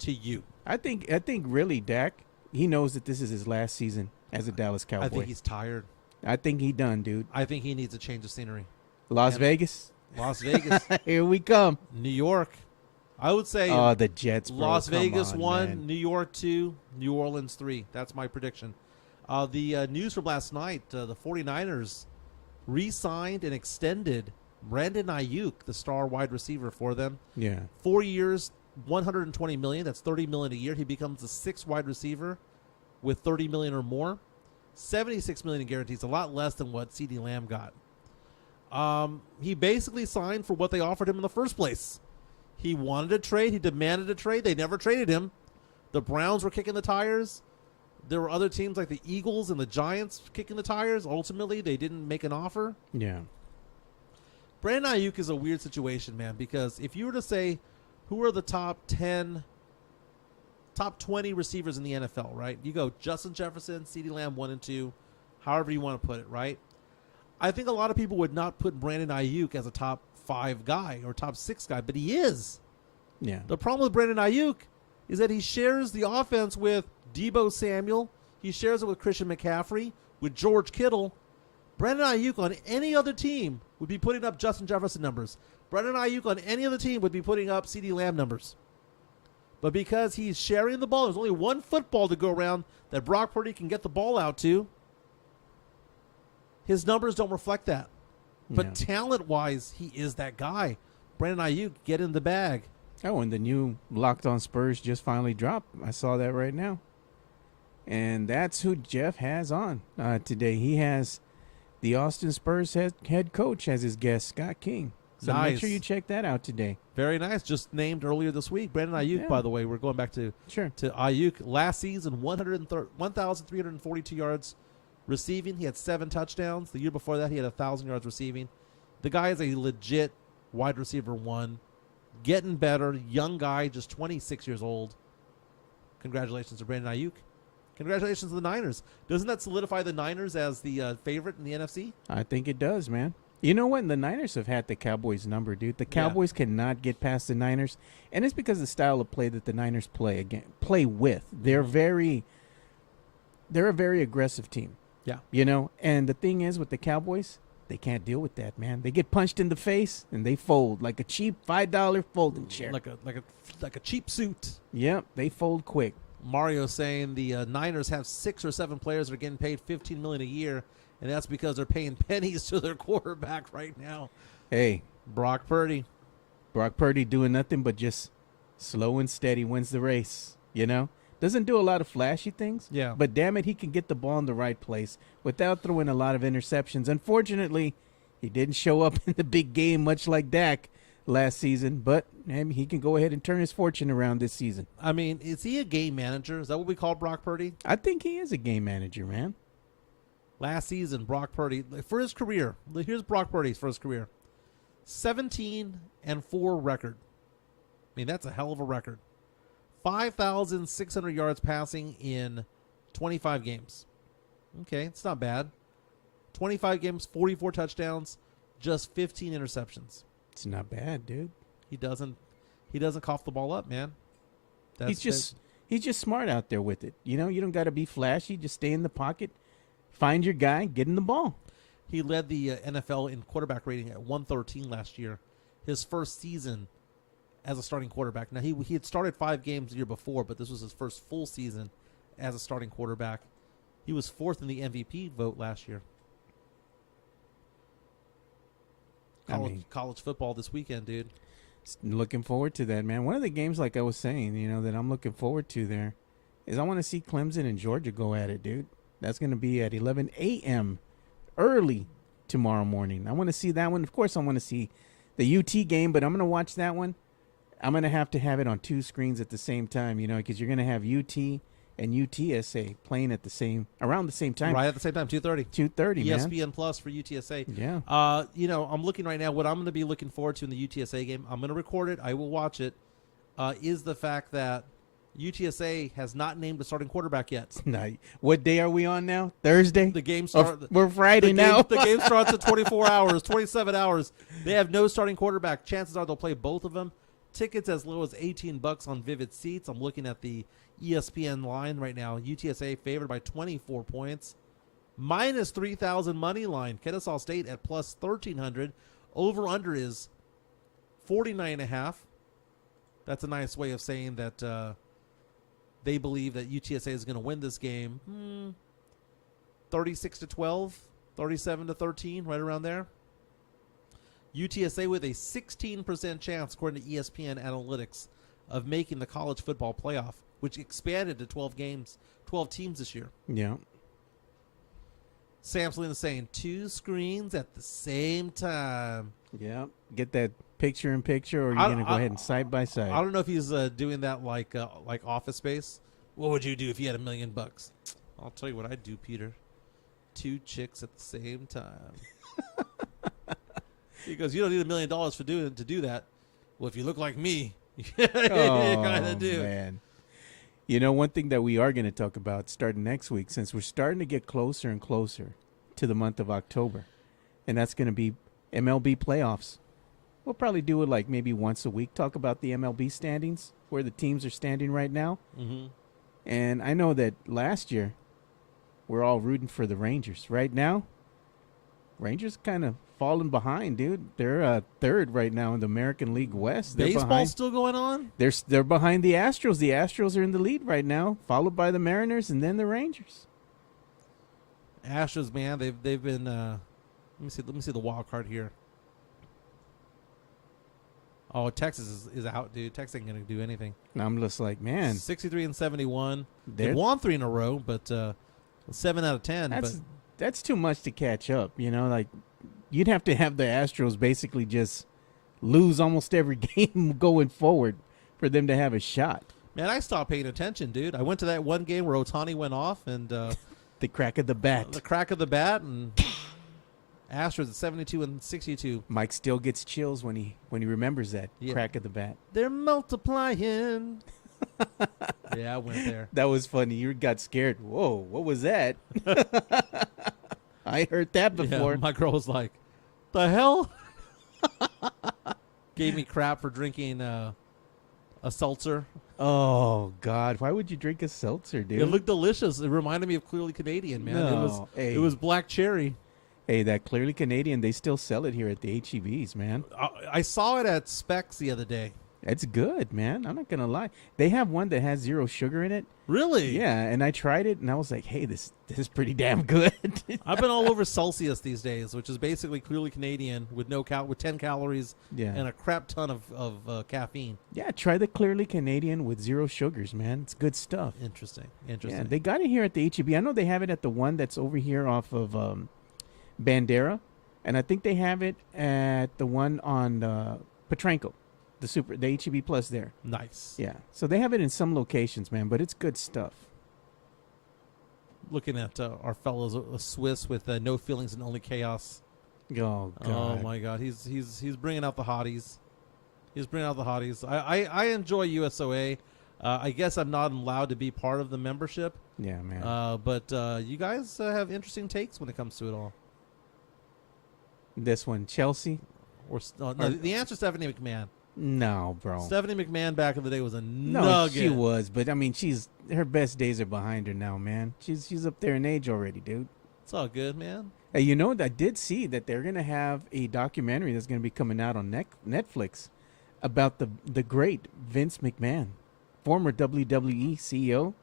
to you? I think really, Dak, he knows that this is his last season as a Dallas Cowboy. I think he's tired. I think he done, dude. I think he needs a change of scenery. Las Vegas. Here we come. New York. I would say the Jets, bro. Las Vegas on, 1, man. New York 2, New Orleans 3. That's my prediction. The news from last night, the 49ers re-signed and extended Brandon Ayuk, the star wide receiver for them. Yeah. 4 years, $120 million. That's $30 million a year. He becomes the sixth wide receiver with $30 million or more. $76 million in guarantees, a lot less than what CeeDee Lamb got. He basically signed for what they offered him in the first place. He wanted a trade. He demanded a trade. They never traded him. The Browns were kicking the tires. There were other teams like the Eagles and the Giants kicking the tires. Ultimately, they didn't make an offer. Yeah. Brandon Ayuk is a weird situation, man, because if you were to say who are the top 20 receivers in the NFL, right? You go Justin Jefferson, CeeDee Lamb 1 and 2, however you want to put it, right? I think a lot of people would not put Brandon Ayuk as a top 5 guy or top 6 guy, but he is. Yeah. The problem with Brandon Ayuk is that he shares the offense with Deebo Samuel. He shares it with Christian McCaffrey, with George Kittle. Brandon Ayuk on any other team would be putting up Justin Jefferson numbers. Brandon Ayuk on any other team would be putting up CeeDee Lamb numbers. But because he's sharing the ball, there's only one football to go around that Brock Purdy can get the ball out to. His numbers don't reflect that. But talent-wise, he is that guy. Brandon Ayuk, get in the bag. Oh, and the new Locked On Spurs just finally dropped. I saw that right now. And that's who Jeff has on today. He has the Austin Spurs head coach as his guest, Scott King. So make sure you check that out today. Very nice. Just named earlier this week. Brandon Ayuk, by the way, we're going back to Ayuk. Last season, 1,342 yards receiving. He had 7 touchdowns. The year before that, he had 1,000 yards receiving. The guy is a legit wide receiver 1. Getting better. Young guy, just 26 years old. Congratulations to Brandon Ayuk. Congratulations to the Niners. Doesn't that solidify the Niners as the favorite in the NFC? I think it does, man. You know what? The Niners have had the Cowboys number, dude. The Cowboys cannot get past the Niners, and it's because of the style of play that the Niners play with. They're a very aggressive team. Yeah. And the thing is with the Cowboys, they can't deal with that, man. They get punched in the face and they fold like a cheap $5 folding chair. Like a cheap suit. Yep, they fold quick. Mario saying the Niners have 6 or 7 players that are getting paid $15 million a year, and that's because they're paying pennies to their quarterback right now. Hey, Brock Purdy doing nothing but just slow and steady wins the race. Doesn't do a lot of flashy things. Yeah. But damn it, he can get the ball in the right place without throwing a lot of interceptions. Unfortunately, he didn't show up in the big game, much like Dak last season, but he can go ahead and turn his fortune around this season. I mean, is he a game manager? Is that what we call Brock Purdy? I think he is a game manager, man. Last season, Brock Purdy, for his career, here's Brock Purdy's for his career. 17-4 record. I mean, that's a hell of a record. 5,600 yards passing in 25 games. Okay, it's not bad. 25 games, 44 touchdowns, just 15 interceptions. It's not bad, dude. He doesn't cough the ball up, man. He's just smart out there with it. You don't got to be flashy. Just stay in the pocket, find your guy, get in the ball. He led the NFL in quarterback rating at 113 last year. His first season as a starting quarterback. Now, he had started 5 games the year before, but this was his first full season as a starting quarterback. He was 4th in the MVP vote last year. college football this weekend, dude. Looking forward to that, man. One of the games, like I was saying, that I'm looking forward to there is I want to see Clemson and Georgia go at it, dude. That's going to be at 11 a.m. early tomorrow morning. I want to see that one. Of course, I want to see the UT game, but I'm going to watch that one. I'm going to have it on two screens at the same time, because you're going to have UT and UTSA playing at around the same time. Right at the same time, 2:30. 2:30, man. ESPN Plus for UTSA. Yeah. I'm looking right now. What I'm going to be looking forward to in the UTSA game, I'm going to record it. I will watch it. Is the fact that UTSA has not named a starting quarterback yet. What day are we on now? Thursday? The game starts. We're Friday now. The game starts at 24 hours, 27 hours. They have no starting quarterback. Chances are they'll play both of them. Tickets as low as $18 on Vivid Seats. I'm looking at the ESPN line right now. UTSA favored by 24 points. Minus 3,000 money line. Kennesaw State at plus 1,300. Over-under is 49.5. That's a nice way of saying that they believe that UTSA is going to win this game. 36-12, 37-13, right around there. UTSA with a 16% chance, according to ESPN Analytics, of making the college football playoff, which expanded to 12 teams this year. Yeah. Sam Salinas saying 2 screens at the same time. Yeah. Get that picture-in-picture, or you're going to go ahead and side-by-side. I don't know if he's doing that like Office Space. What would you do if you had $1 million? I'll tell you what I'd do, Peter. 2 chicks at the same time. He goes, you don't need $1 million to do that. Well, if you look like me, you kind of do. Man. One thing that we are going to talk about starting next week, since we're starting to get closer and closer to the month of October, and that's going to be MLB playoffs. We'll probably do it like maybe once a week, talk about the MLB standings, where the teams are standing right now. Mm-hmm. And I know that last year we're all rooting for the Rangers. Right now, Rangers kind of falling behind, dude. They're third right now in the American League West. Baseball's still going on? They're behind the Astros. The Astros are in the lead right now, followed by the Mariners and then the Rangers. Astros, man, they've been let me see the wild card here. Oh, Texas is out, dude. Texas ain't going to do anything. And I'm just like, man. 63-71. They won 3 in a row, but 7 out of 10. That's too much to catch up, like you'd have to have the Astros basically just lose almost every game going forward for them to have a shot. Man, I stopped paying attention, dude. I went to that one game where Ohtani went off and the crack of the bat. The crack of the bat, and Astros at 72-62. Mike still gets chills when he remembers that crack of the bat. They're multiplying. Yeah, I went there. That was funny. You got scared. Whoa, what was that? I heard that before. Yeah, my girl was like, the hell? Gave me crap for drinking a seltzer. Oh, God. Why would you drink a seltzer, dude? It looked delicious. It reminded me of Clearly Canadian, man. No, it was black cherry. Hey, that Clearly Canadian, they still sell it here at the HEBs, man. I saw it at Specs the other day. It's good, man. I'm not going to lie. They have one that has 0 sugar in it. Really? Yeah, and I tried it, and I was like, hey, this is pretty damn good. I've been all over Celsius these days, which is basically Clearly Canadian with with 10 calories and a crap ton of caffeine. Yeah, try the Clearly Canadian with 0 sugars, man. It's good stuff. Interesting. Yeah, they got it here at the HEB. I know they have it at the one that's over here off of Bandera, and I think they have it at the one on Petranco. The HEB Plus there. Nice. Yeah. So they have it in some locations, man, but it's good stuff. Looking at our fellows, a Swiss with no feelings and only chaos. Oh, God. Oh, my God. He's bringing out the hotties. He's bringing out the hotties. I enjoy USOA. I guess I'm not allowed to be part of the membership. Yeah, man. But you guys have interesting takes when it comes to it all. This one, Chelsea? No, the answer is Stephanie McMahon. No, bro. Stephanie McMahon back in the day was a no, nugget. She was, but I mean, her best days are behind her now, man. She's up there in age already, dude. It's all good, man. Hey, I did see that they're gonna have a documentary that's gonna be coming out on Netflix about the great Vince McMahon, former WWE CEO.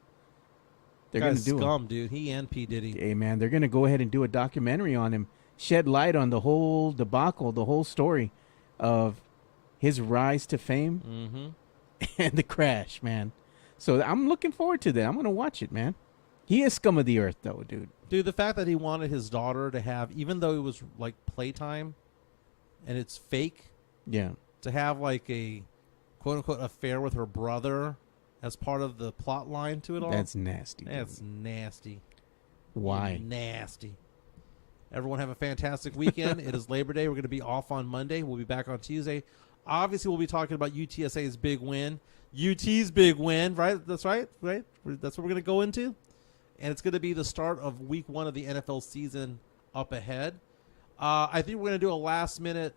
They're gonna do scum, dude. He and P. Diddy. Hey, man, they're gonna go ahead and do a documentary on him. shed light on the whole debacle, the whole story of his rise to fame and the crash, man. So I'm looking forward to that. I'm going to watch it, man. He is scum of the earth, though, dude. Dude, the fact that he wanted his daughter to have, even though it was like playtime and it's fake, Yeah. to have like a quote unquote affair with her brother as part of the plot line to it all. That's nasty. That's nasty. Why? Nasty. Everyone have a fantastic weekend. It is Labor Day. We're going to be off on Monday. We'll be back on Tuesday. Obviously, we'll be talking about UTSA's big win. UT's big win, right? That's right. Right? That's what we're going to go into. And it's going to be the start of week 1 of the NFL season up ahead. I think we're going to do a last minute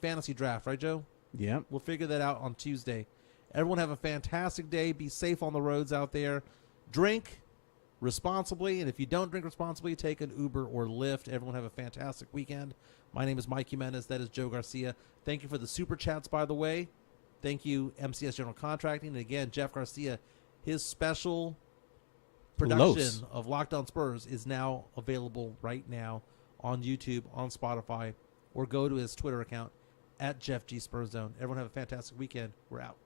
fantasy draft, right, Joe? Yep. We'll figure that out on Tuesday. Everyone have a fantastic day. Be safe on the roads out there. Drink responsibly. And if you don't drink responsibly, take an Uber or Lyft. Everyone have a fantastic weekend. My name is Mike Jimenez. That is Joe Garcia. Thank you for the super chats, by the way. Thank you, MCS General Contracting. And again, Jeff Garcia, his special production of Locked On Spurs is now available right now on YouTube, on Spotify, or go to his Twitter account at Jeff G Spurs Zone. Everyone have a fantastic weekend. We're out.